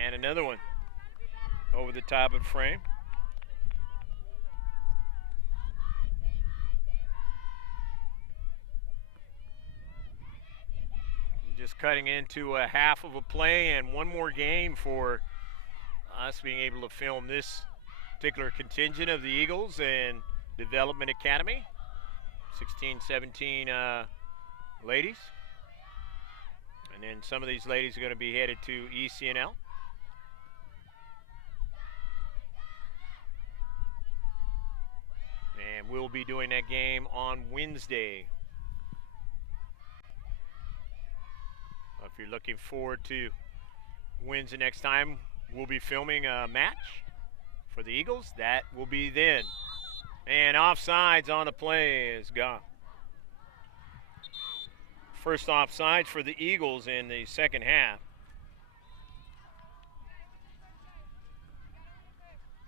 And another one over the top of the frame. Just cutting into a half of a play and one more game for us being able to film this particular contingent of the Eagles and Development Academy. 16-17 ladies. And then some of these ladies are going to be headed to ECNL. And we'll be doing that game on Wednesday. If you're looking forward to Wednesday next time, we'll be filming a match for the Eagles. That will be then. And offsides on the play is gone. First offsides for the Eagles in the second half.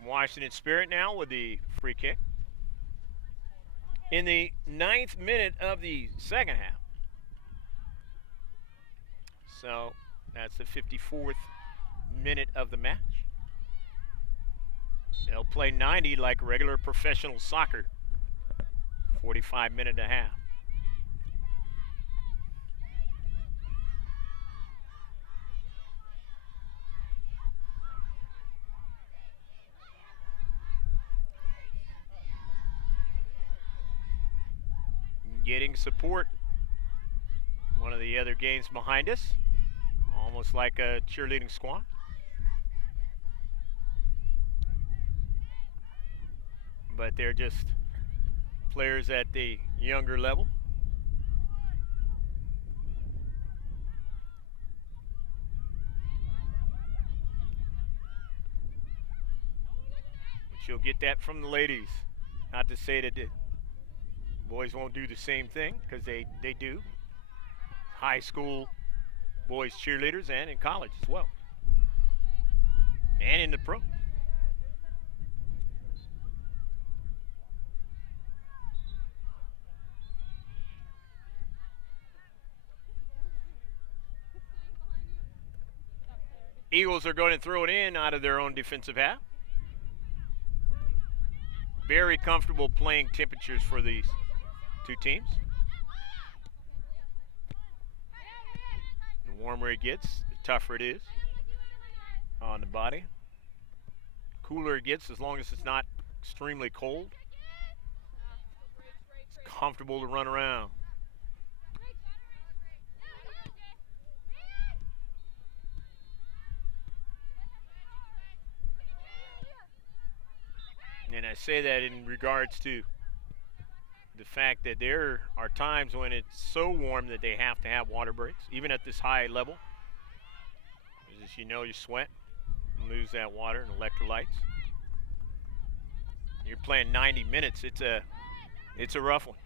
Washington Spirit now with the free kick. In the 9th minute of the second half. So that's the 54th minute of the match. They'll play 90 like regular professional soccer. 45-minute and a half. Getting support. One of the other games behind us. Almost like a cheerleading squad. but they're just players at the younger level. But you'll get that from the ladies. Not to say that the boys won't do the same thing, because they do. High school boys cheerleaders and in college as well. And in the pro. Eagles are going to throw it in out of their own defensive half. Very comfortable playing temperatures for these two teams. The warmer it gets, the tougher it is on the body. Cooler it gets, as long as it's not extremely cold. It's comfortable to run around. And I say that in regards to the fact that there are times when it's so warm that they have to have water breaks, even at this high level. As you know, you sweat and lose that water and electrolytes. You're playing 90 minutes. It's a rough one,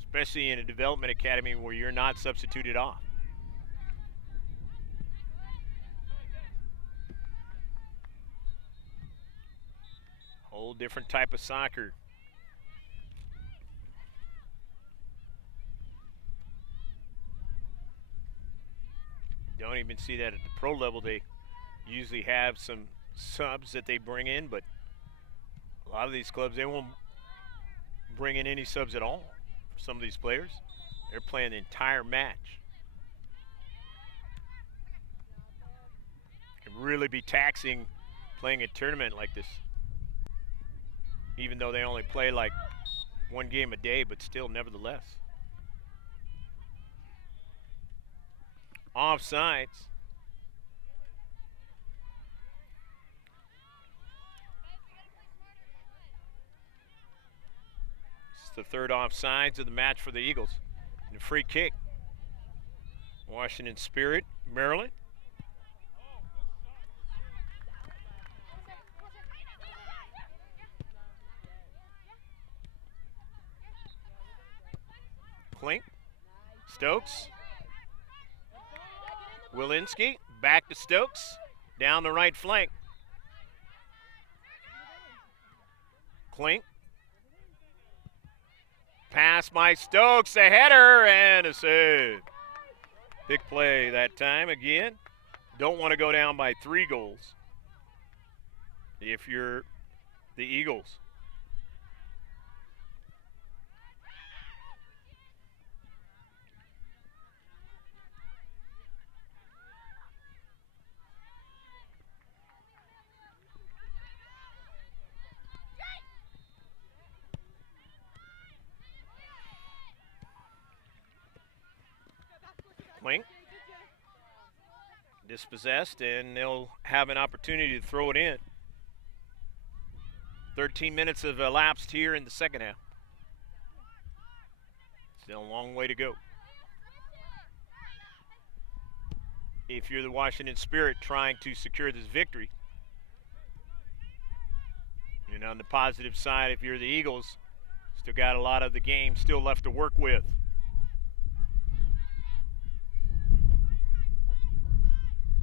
especially in a development academy where you're not substituted off. Whole different type of soccer. Don't even see that at the pro level. They usually have some subs that they bring in, but a lot of these clubs, they won't bring in any subs at all for some of these players. They're playing the entire match. It can really be taxing playing a tournament like this. Even though they only play like one game a day, but still, nevertheless. Offsides. It's the third offsides of the match for the Eagles. And a free kick. Washington Spirit, Maryland. Klink, Stokes, Wilinski, back to Stokes, down the right flank. Klink, pass by Stokes, a header and a save. Big play that time again. Don't want to go down by 3 goals if you're the Eagles. Klink, dispossessed, and they'll have an opportunity to throw it in. 13 minutes have elapsed here in the second half. Still a long way to go. If you're the Washington Spirit trying to secure this victory. And on the positive side, if you're the Eagles, still got a lot of the game still left to work with.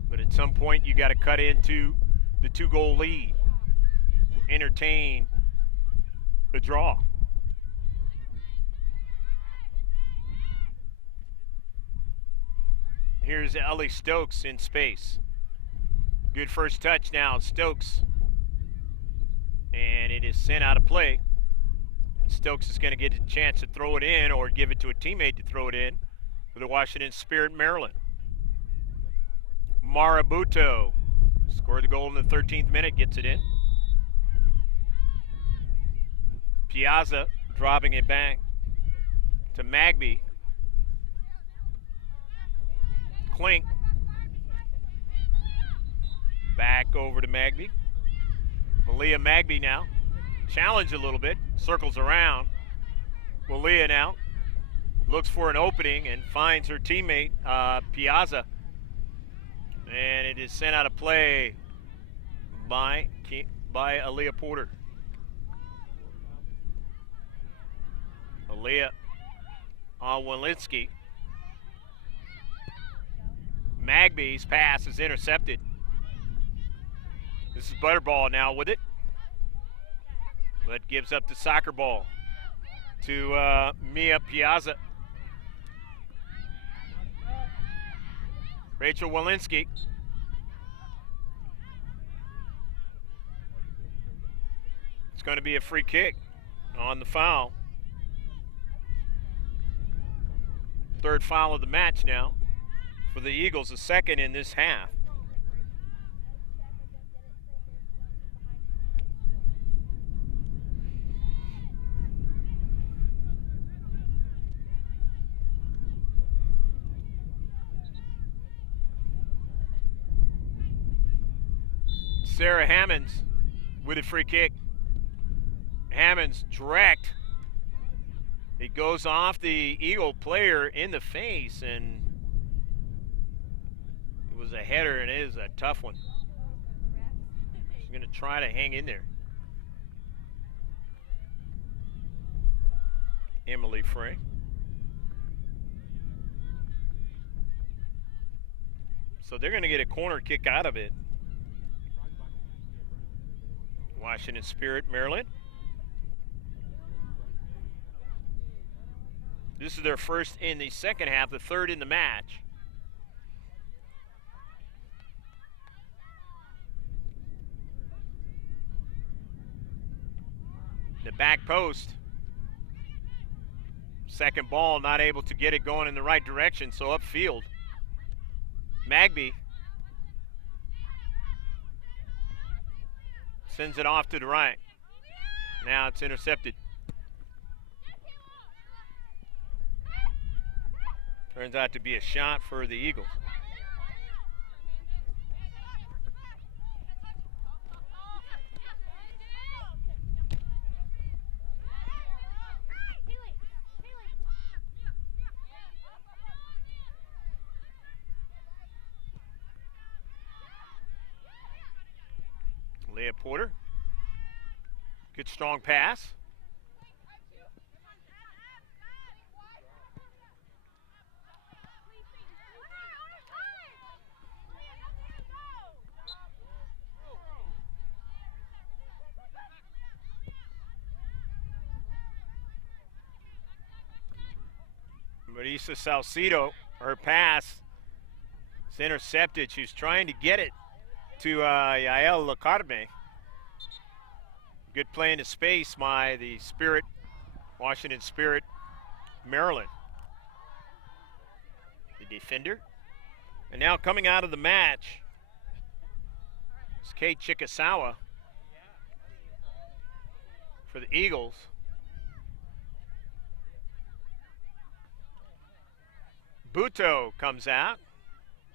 But at some point, you got to cut into the 2-goal lead, entertain the draw. Here's Ellie Stokes in space. Good first touch now, Stokes. And it is sent out of play. And Stokes is going to get a chance to throw it in or give it to a teammate to throw it in for the Washington Spirit, Maryland. Marabuto scored the goal in the 13th minute, gets it in. Piazza dropping it back to Magby. Klink. Back over to Magby. Malia Magby now. Challenge a little bit. Circles around. Malia now looks for an opening and finds her teammate, Piazza. And it is sent out of play by Aaliyah Porter. Aaliyah Walensky. Magby's pass is intercepted. This is Butterball now with it. But gives up the soccer ball to Mia Piazza. Rachel Walensky. It's going to be a free kick on the foul. Third foul of the match now for the Eagles, the second in this half. Sarah Hammonds with a free kick. Hammonds direct. It goes off the Eagle player in the face, and it was a header, and it is a tough one. She's going to try to hang in there. Emily Frey. So they're going to get a corner kick out of it. Washington Spirit, Maryland. This is their first in the second half, the third in the match. The back post. Second ball, not able to get it going in the right direction, so upfield. Magby sends it off to the right. Now it's intercepted. Turns out to be a shot for the Eagles. Leah Porter. Good strong pass. Marisa Salcido, her pass is intercepted. She's trying to get it to Yael Lacarme. Good play into space by the Spirit, Washington Spirit, Maryland. The defender. And now coming out of the match is Kate Chikasawa for the Eagles. Buto comes out.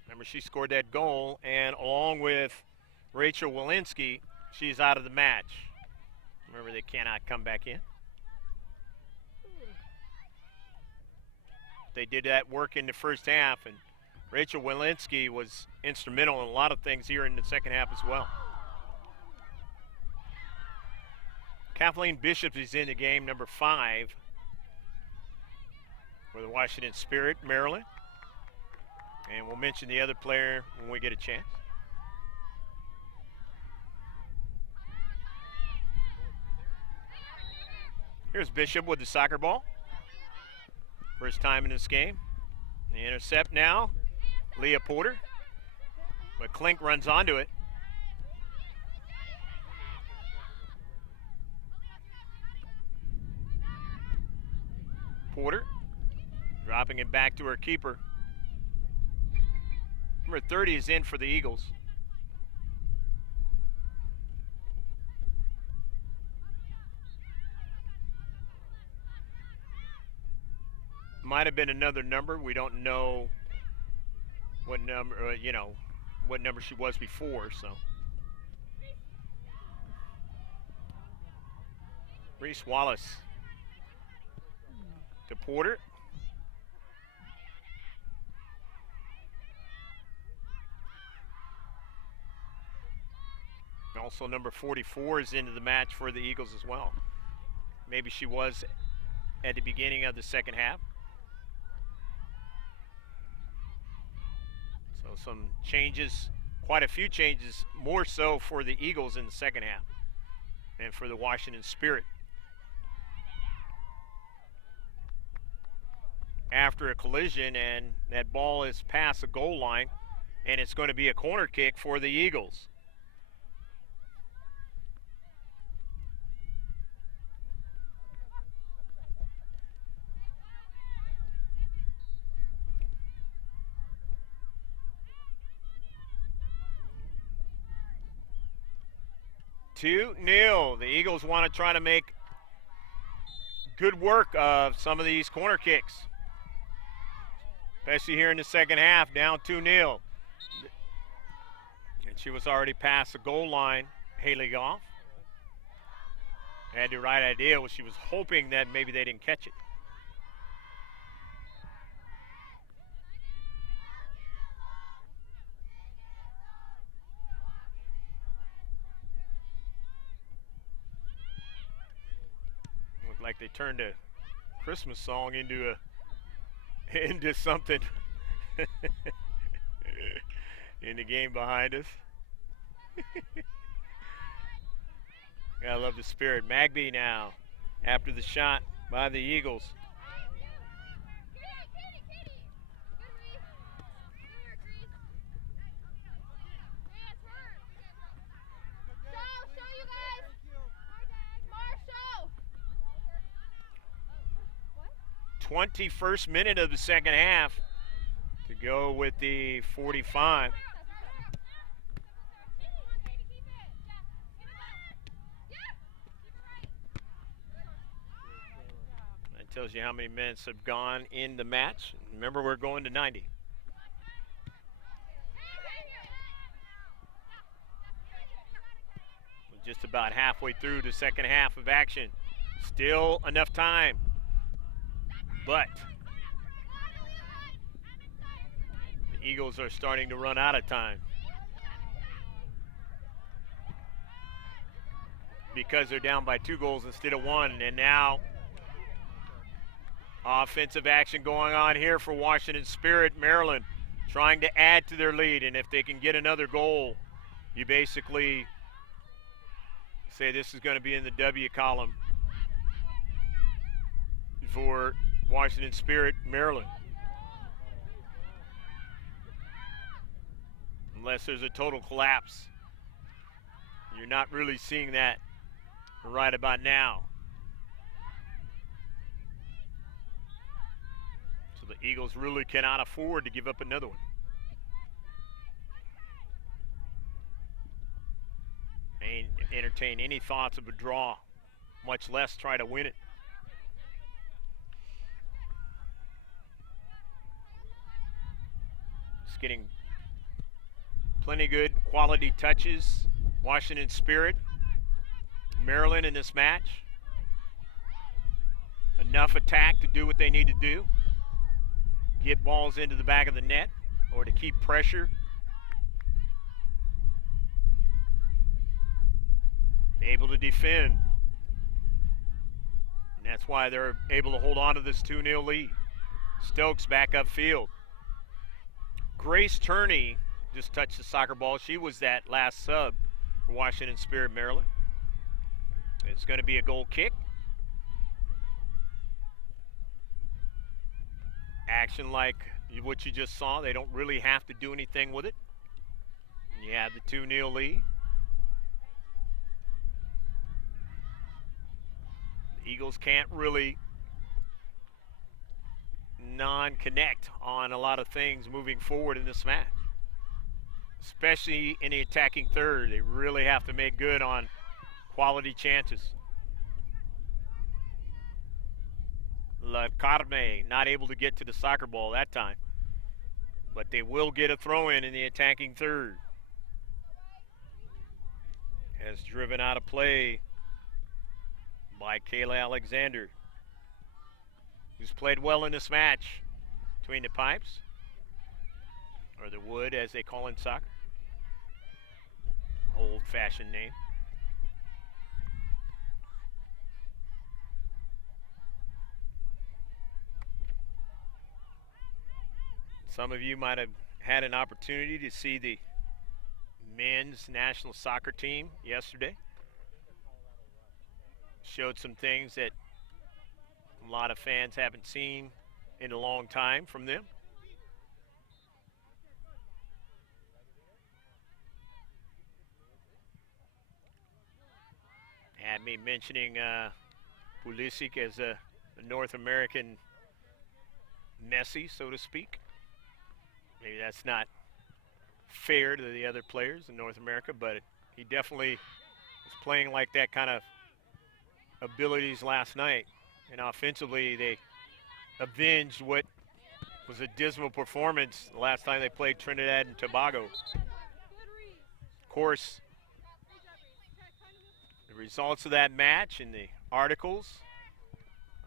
Remember, she scored that goal, and along with Rachel Walensky, she's out of the match. Remember, they cannot come back in. They did that work in the first half, and Rachel Walensky was instrumental in a lot of things here in the second half as well. Kathleen Bishop is in the game, number 5. For the Washington Spirit, Maryland. And we'll mention the other player when we get a chance. Here's Bishop with the soccer ball. First time in this game. The intercept now, Leah Porter. But Klink runs onto it. Porter. Dropping it back to her keeper. Number 30 is in for the Eagles. Might have been another number. We don't know what number, what number she was before, so. Reese Wallace to Porter. Also number 44 is into the match for the Eagles as well. Maybe she was at the beginning of the second half. So some changes, quite a few changes, more so for the Eagles in the second half than for the Washington Spirit. After a collision, and that ball is past the goal line, and it's going to be a corner kick for the Eagles. Two 2-0. The Eagles want to try to make good work of some of these corner kicks, especially here in the second half, down 2-0. And she was already past the goal line, Haley Goff. Had the right idea. She was hoping that maybe they didn't catch it. Looked like they turned a Christmas song into something in the game behind us. I love the spirit. Magby now after the shot by the Eagles. What? 21st minute of the second half to go with the 45. Tells you how many minutes have gone in the match. Remember, we're going to 90. We're just about halfway through the second half of action. Still enough time, but the Eagles are starting to run out of time because they're down by 2 goals instead of 1, and now offensive action going on here for Washington Spirit. Maryland trying to add to their lead, and if they can get another goal, you basically say this is going to be in the W column for Washington Spirit, Maryland. Unless there's a total collapse. You're not really seeing that right about now. So the Eagles really cannot afford to give up another one. And entertain any thoughts of a draw, much less try to win it. Just getting plenty good quality touches. Washington Spirit, Maryland in this match. Enough attack to do what they need to do. Get balls into the back of the net or to keep pressure. Able to defend. And that's why they're able to hold on to this 2-0 lead. Stokes back upfield. Grace Turney just touched the soccer ball. She was that last sub for Washington Spirit, Maryland. It's going to be a goal kick. Action like what you just saw. They don't really have to do anything with it. You have the 2-0 lead. The Eagles can't really non-connect on a lot of things moving forward in this match. Especially in the attacking third. They really have to make good on quality chances. La Carme not able to get to the soccer ball that time. But they will get a throw-in the attacking third. Has driven out of play by Kayla Alexander, who's played well in this match between the pipes, or the wood as they call in soccer. Old-fashioned name. Some of you might have had an opportunity to see the men's national soccer team yesterday. Showed some things that a lot of fans haven't seen in a long time from them. Had me mentioning Pulisic as a North American Messi, so to speak. Maybe that's not fair to the other players in North America, but he definitely was playing like that kind of abilities last night. And offensively, they avenged what was a dismal performance the last time they played Trinidad and Tobago. Of course, the results of that match and the articles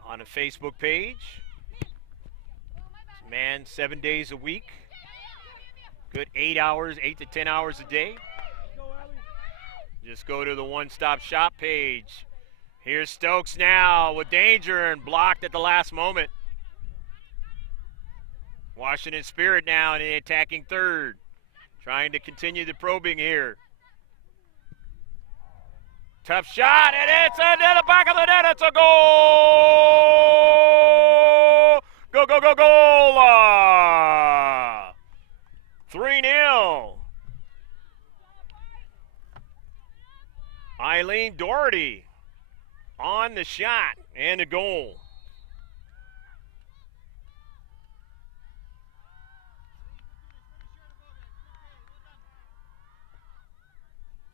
on a Facebook page. Man, 7 days a week. Good 8 hours, 8 to 10 hours a day. Just go to the one-stop shop page. Here's Stokes now with danger and blocked at the last moment. Washington Spirit now in the attacking third. Trying to continue the probing here. Tough shot, and it's into the back of the net. It's a goal! Go, go, go, goal! 3-0. Eileen Doherty on the shot and a goal.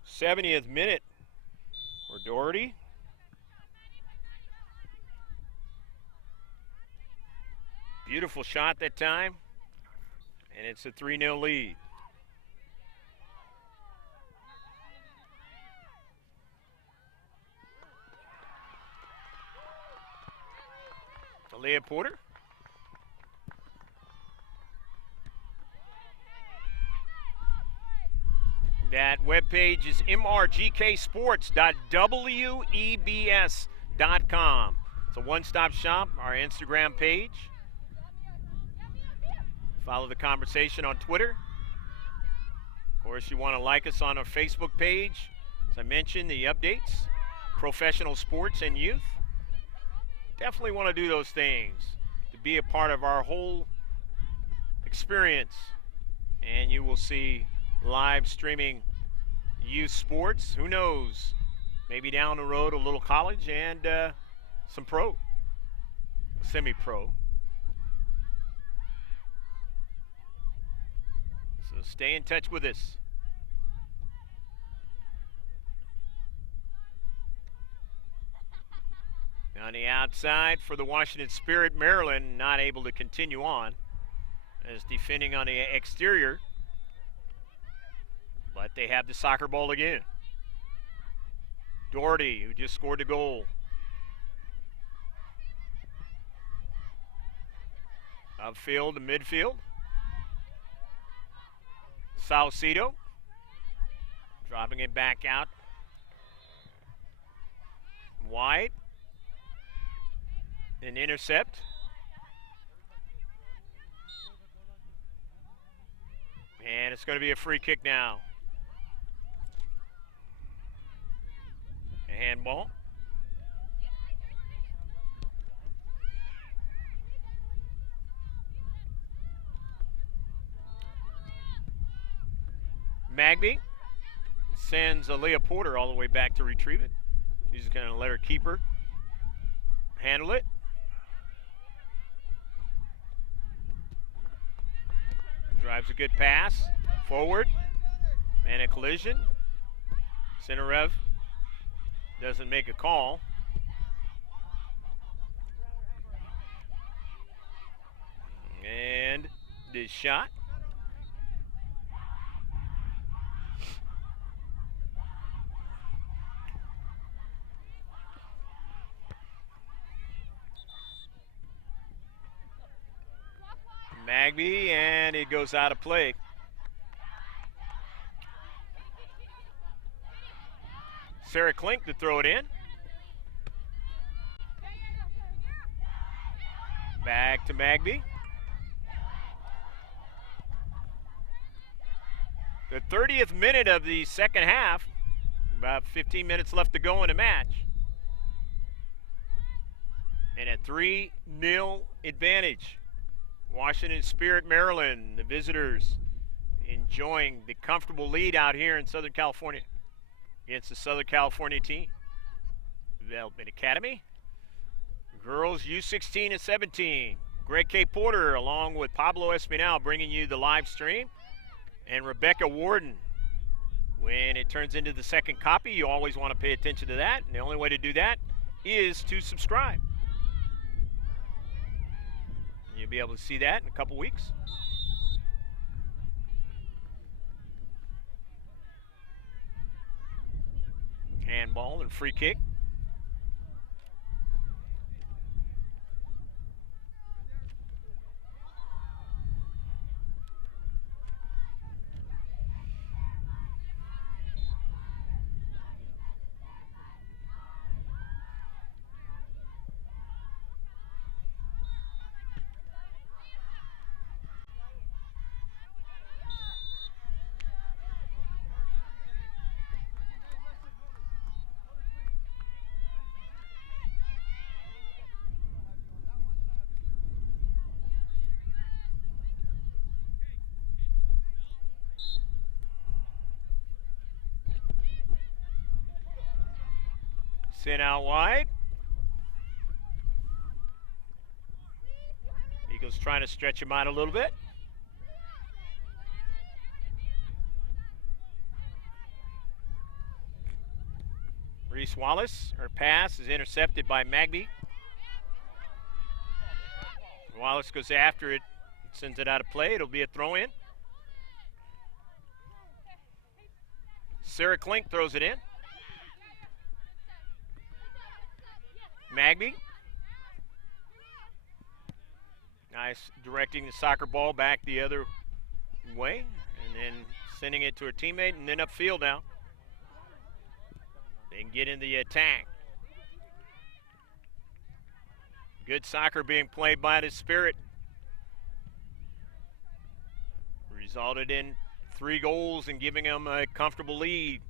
'70th minute for Doherty. Beautiful shot that time, and it's a 3-0 lead. Leah Porter. That webpage is mrgksports.webs.com. It's a one-stop shop, our Instagram page. Follow the conversation on Twitter. Of course, you want to like us on our Facebook page. As I mentioned, the updates, professional sports and youth. Definitely want to do those things to be a part of our whole experience. And you will see live streaming youth sports. Who knows? Maybe down the road a little college and some pro, semi-pro. So stay in touch with us. On the outside for the Washington Spirit, Maryland not able to continue on as defending on the exterior. But they have the soccer ball again. Doherty, who just scored the goal. Upfield to midfield. Salcido dropping it back out. Wide. An intercept. And it's going to be a free kick now. A handball. Magby sends Leah Porter all the way back to retrieve it. She's going to let her keeper handle it. Drives a good pass forward, and a collision. Centerev doesn't make a call. And this shot. Magby, and it goes out of play. Sarah Klink to throw it in. Back to Magby. The 30th minute of the second half. About 15 minutes left to go in the match. And a 3-0 advantage. Washington Spirit, Maryland, the visitors enjoying the comfortable lead out here in Southern California against the Southern California team. Development Academy. Girls U16 and 17. Greg K. Porter along with Pablo Espinal bringing you the live stream. And Rebecca Warden. When it turns into the second copy, you always want to pay attention to that. And the only way to do that is to subscribe. You'll be able to see that in a couple weeks. Handball and free kick. Sent out wide. Eagles trying to stretch him out a little bit. Reese Wallace, her pass is intercepted by Magby. Wallace goes after it, sends it out of play. It'll be a throw-in. Sarah Klink throws it in. Magby. Nice directing the soccer ball back the other way and then sending it to her teammate and then upfield now. They can get in the attack. Good soccer being played by the Spirit. Resulted in 3 goals and giving them a comfortable lead.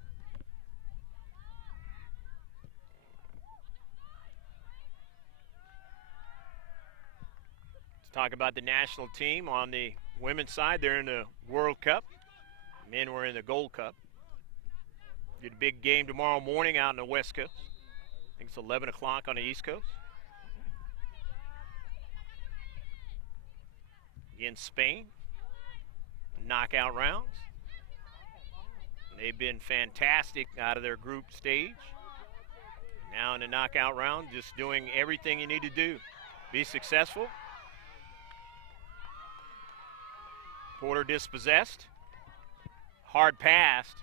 Talk about the national team on the women's side. They're in the World Cup. Men were in the Gold Cup. Did a big game tomorrow morning out on the West Coast. I think it's 11 o'clock on the East Coast. Against Spain. Knockout rounds. They've been fantastic out of their group stage. Now in the knockout round, just doing everything you need to do. Be successful. Porter dispossessed, hard passed,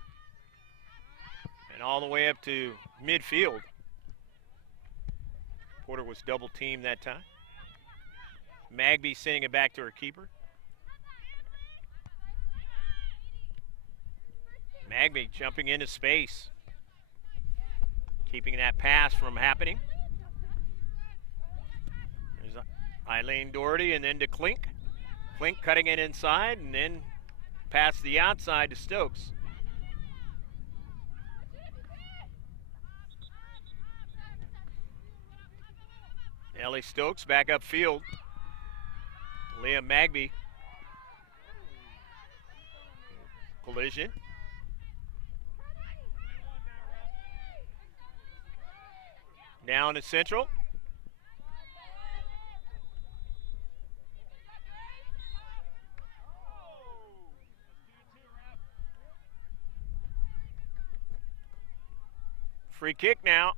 and all the way up to midfield. Porter was double teamed that time. Magby sending it back to her keeper. Magby jumping into space, keeping that pass from happening. There's Eileen Doherty and then to Klink. Klink cutting it inside and then past the outside to Stokes. Ellie Stokes back upfield. Leah Magby. Collision. Down to Central. Free kick now.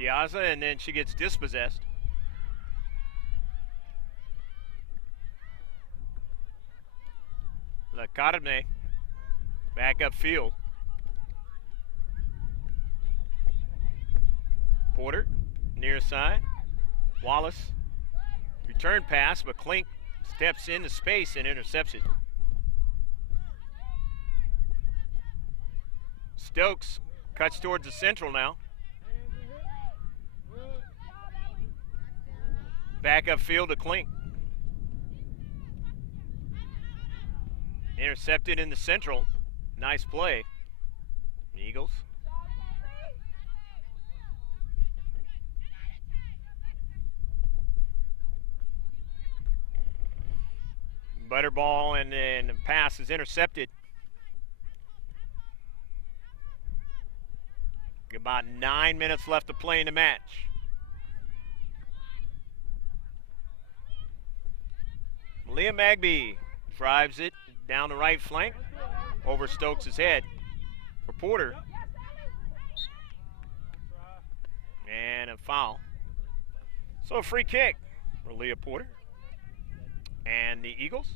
Piazza, and then she gets dispossessed. Academy back upfield. Porter, near side. Wallace, return pass, but Klink steps into space and intercepts it. Stokes cuts towards the central now. Back upfield to Klink. Intercepted in the central. Nice play. Eagles. Butterball, and then the pass is intercepted. About 9 minutes left to play in the match. Leah Magby drives it down the right flank over Stokes' head for Porter. And a foul. So a free kick for Leah Porter. And the Eagles.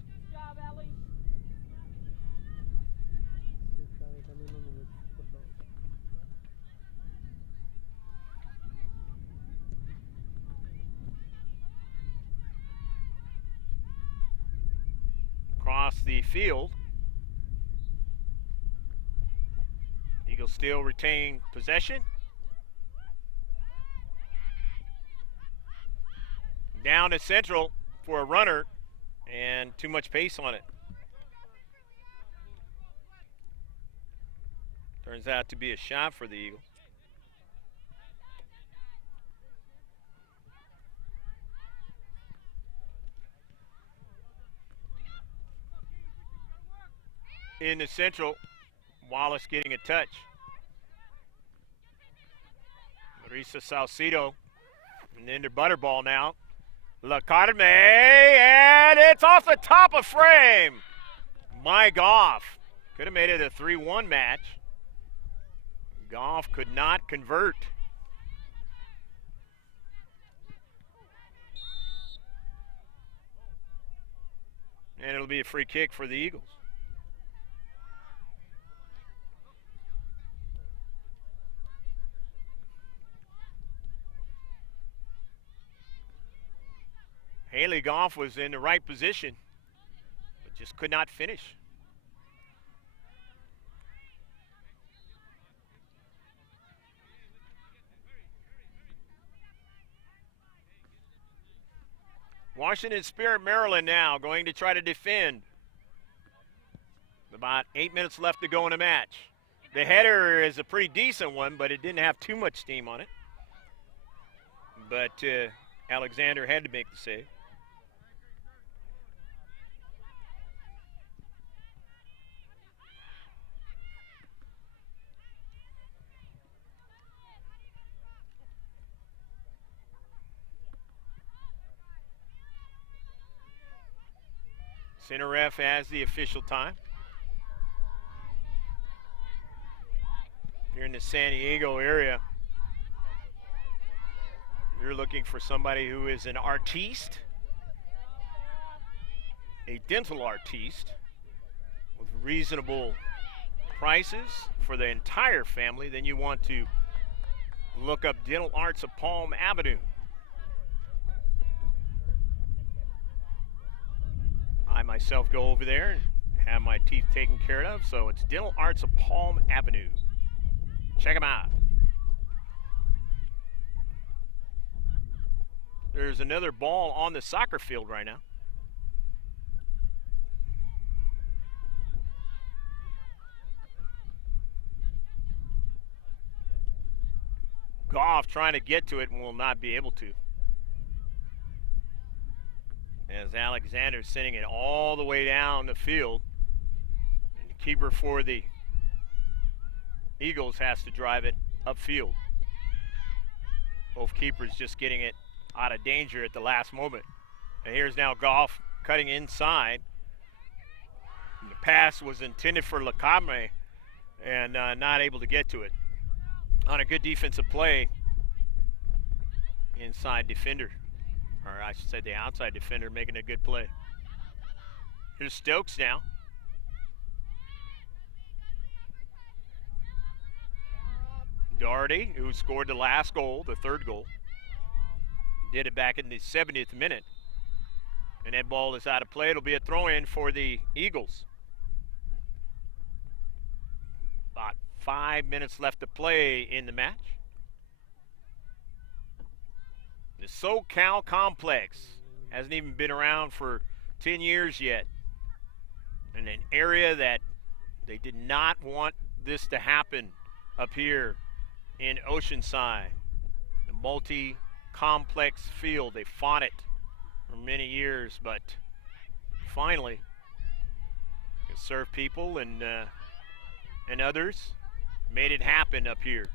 Across the field. Eagles still retain possession. Down to central for a runner, and too much pace on it. Turns out to be a shot for the Eagles. In the central, Wallace getting a touch. Marisa Salcido, and into Butterball now. Academy, and it's off the top of frame. My Goff. Could have made it a 3-1 match. Goff could not convert. And it'll be a free kick for the Eagles. Haley Goff was in the right position, but just could not finish. Washington Spirit Maryland now going to try to defend. About 8 minutes left to go in the match. The header is a pretty decent one, but it didn't have too much steam on it. But Alexander had to make the save. Center ref has the official time. Here in the San Diego area, you're looking for somebody who is an artiste, a dental artiste with reasonable prices for the entire family, then you want to look up Dental Arts of Palm Avenue. I myself go over there and have my teeth taken care of, so it's Dental Arts of Palm Avenue. Check them out. There's another ball on the soccer field right now. Goff trying to get to it and will not be able to. As Alexander's sending it all the way down the field. And the keeper for the Eagles has to drive it upfield. Both keepers just getting it out of danger at the last moment. And here's now Goff cutting inside. And the pass was intended for Lacame and not able to get to it. On a good defensive play inside defender, or I should say the outside defender, making a good play. Here's Stokes now. Doherty, who scored the last goal, the third goal, did it back in the 70th minute. And that ball is out of play. It'll be a throw-in for the Eagles. About 5 minutes left to play in the match. The SoCal complex hasn't even been around for 10 years yet. In an area that they did not want this to happen up here in Oceanside. The multi-complex field. They fought it for many years, but finally can serve people and others made it happen up here.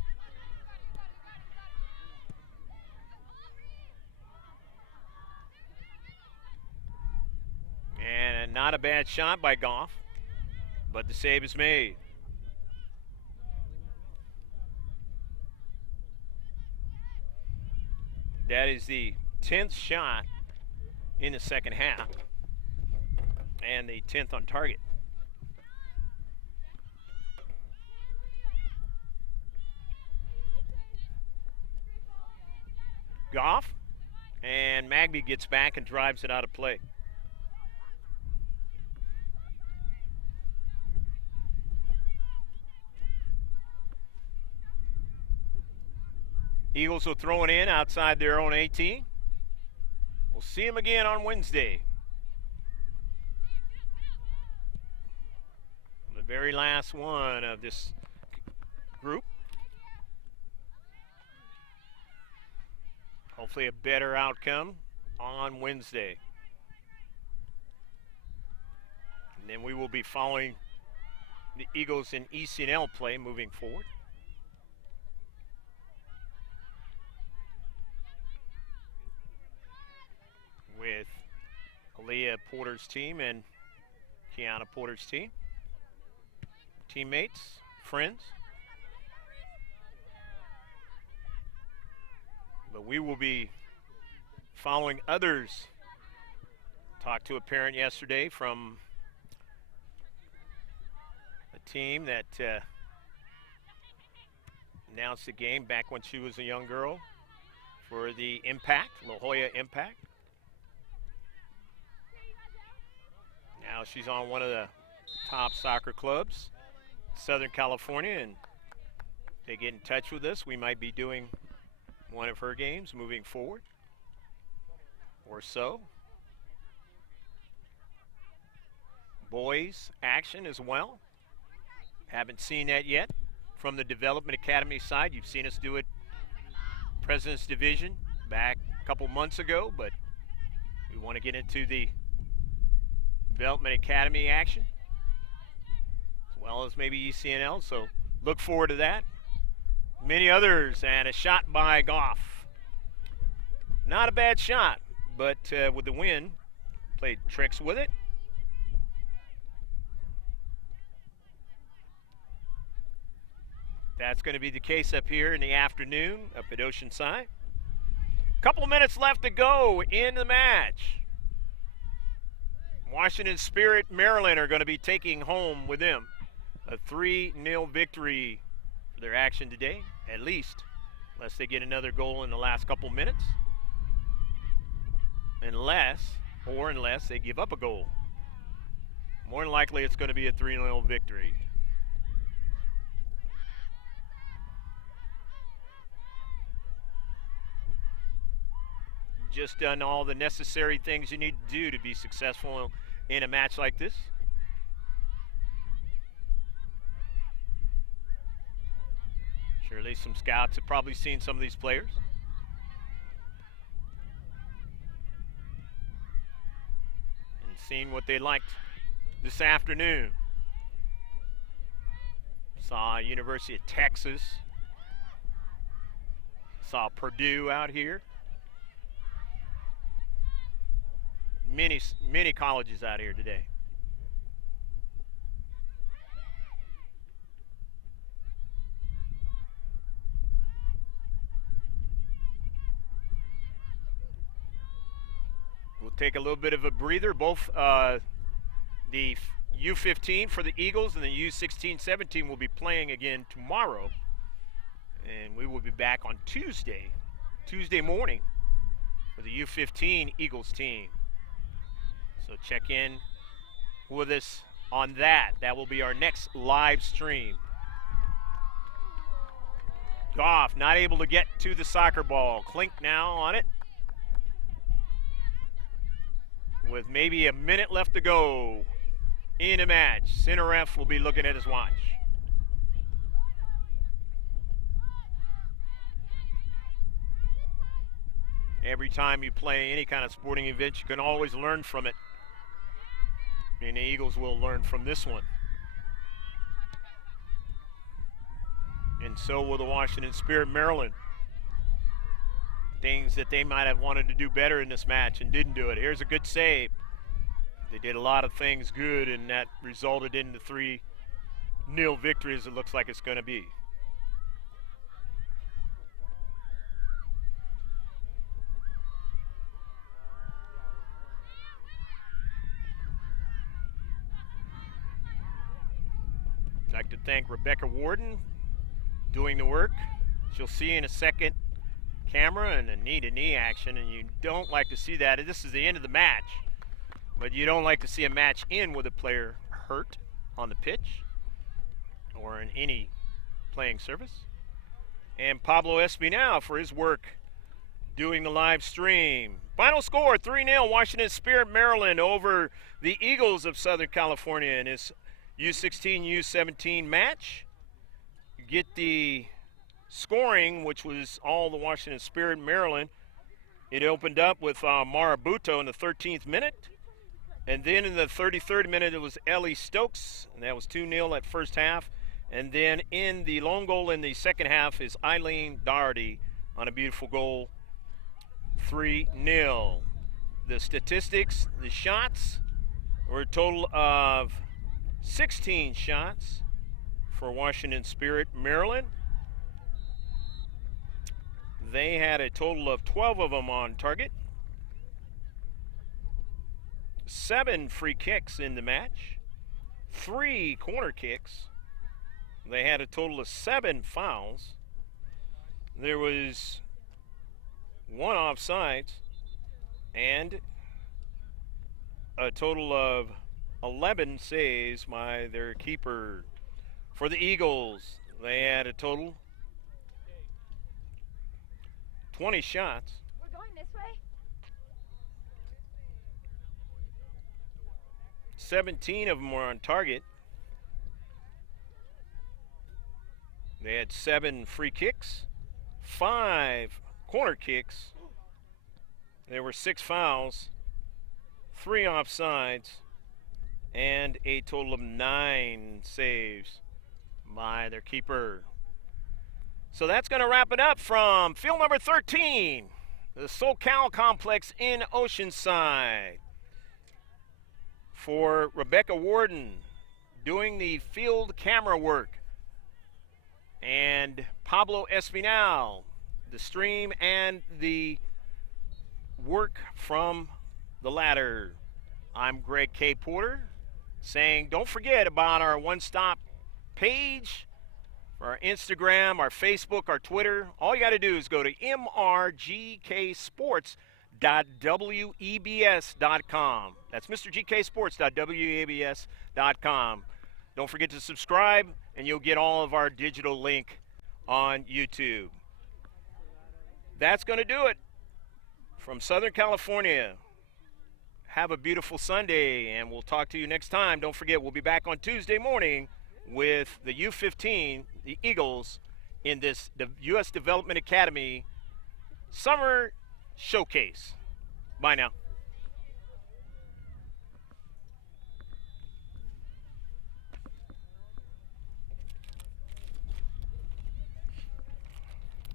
And not a bad shot by Goff, but the save is made. That is the 10th shot in the second half and the 10th on target. Goff, and Magby gets back and drives it out of play. Eagles will throw it in outside their own 18. We'll see them again on Wednesday. The very last one of this group. Hopefully a better outcome on Wednesday. And then we will be following the Eagles in ECNL play moving forward. With Aaliyah Porter's team and Kiana Porter's team. Teammates, friends. But we will be following others. Talked to a parent yesterday from a team that announced the game back when she was a young girl for the Impact, La Jolla Impact. Now she's on one of the top soccer clubs, Southern California, and if they get in touch with us, we might be doing one of her games moving forward, or so. Boys action as well. Haven't seen that yet from the Development Academy side. You've seen us do it President's Division back a couple months ago, but we want to get into the Development Academy action, as well as maybe ECNL, so look forward to that. Many others, and a shot by Goff. Not a bad shot, but with the wind, played tricks with it. That's going to be the case up here in the afternoon up at Oceanside. Couple of minutes left to go in the match. Washington Spirit, Maryland are going to be taking home with them a 3-0 victory for their action today, at least, unless they get another goal in the last couple minutes. Unless they give up a goal. More than likely, it's going to be a 3-0 victory. Just done all the necessary things you need to do to be successful in a match like this. Surely some scouts have probably seen some of these players. And seen what they liked this afternoon. Saw University of Texas. Saw Purdue out here. Many colleges out here today. take a little bit of a breather. Both the U15 for the Eagles and the U16-17 will be playing again tomorrow. And we will be back on Tuesday morning for the U15 Eagles team. So check in with us on that. That will be our next live stream. Goff not able to get to the soccer ball. Klink now on it, with maybe a minute left to go in a match. Center ref will be looking at his watch. Every time you play any kind of sporting event, you can always learn from it. And the Eagles will learn from this one. And so will the Washington Spirit Maryland. Things that they might have wanted to do better in this match and didn't do it. Here's a good save. They did a lot of things good, and that resulted in the 3-0 victory as it looks like it's going to be. I'd like to thank Rebecca Warden doing the work. She'll see in a second camera and a knee-to-knee action, and you don't like to see that. This is the end of the match, but you don't like to see a match end with a player hurt on the pitch or in any playing surface. And Pablo Espinal for his work doing the live stream. Final score, 3-0 Washington Spirit Maryland over the Eagles of Southern California in this U16, U17 match. Get the scoring, which was all the Washington Spirit Maryland. It opened up with Marabuto in the 13th minute. And then in the 33rd minute, it was Ellie Stokes, and that was 2-0 at first half. And then in the lone goal in the second half is Eileen Doherty on a beautiful goal, 3-0. The statistics, the shots were a total of 16 shots for Washington Spirit Maryland. They had a total of 12 of them on target. 7 free kicks in the match. 3 corner kicks. They had a total of 7 fouls. There was 1 offsides and a total of 11 saves by their keeper. For the Eagles, they had a total 20 shots. We're going this way. 17 of them were on target. They had 7 free kicks, 5 corner kicks. There were 6 fouls, 3 offsides, and a total of 9 saves by their keeper. So that's going to wrap it up from field number 13, the SoCal complex in Oceanside. For Rebecca Warden doing the field camera work, and Pablo Espinal, the stream and the work from the ladder. I'm Greg K. Porter saying don't forget about our one-stop page, our Instagram, our Facebook, our Twitter. All you got to do is go to mrgksports.webs.com. That's mrgksports.webs.com. Don't forget to subscribe, and you'll get all of our digital link on YouTube. That's going to do it from Southern California. Have a beautiful Sunday, and we'll talk to you next time. Don't forget, we'll be back on Tuesday morning with the U15, the Eagles, in this U.S. Development Academy Summer Showcase. Bye now.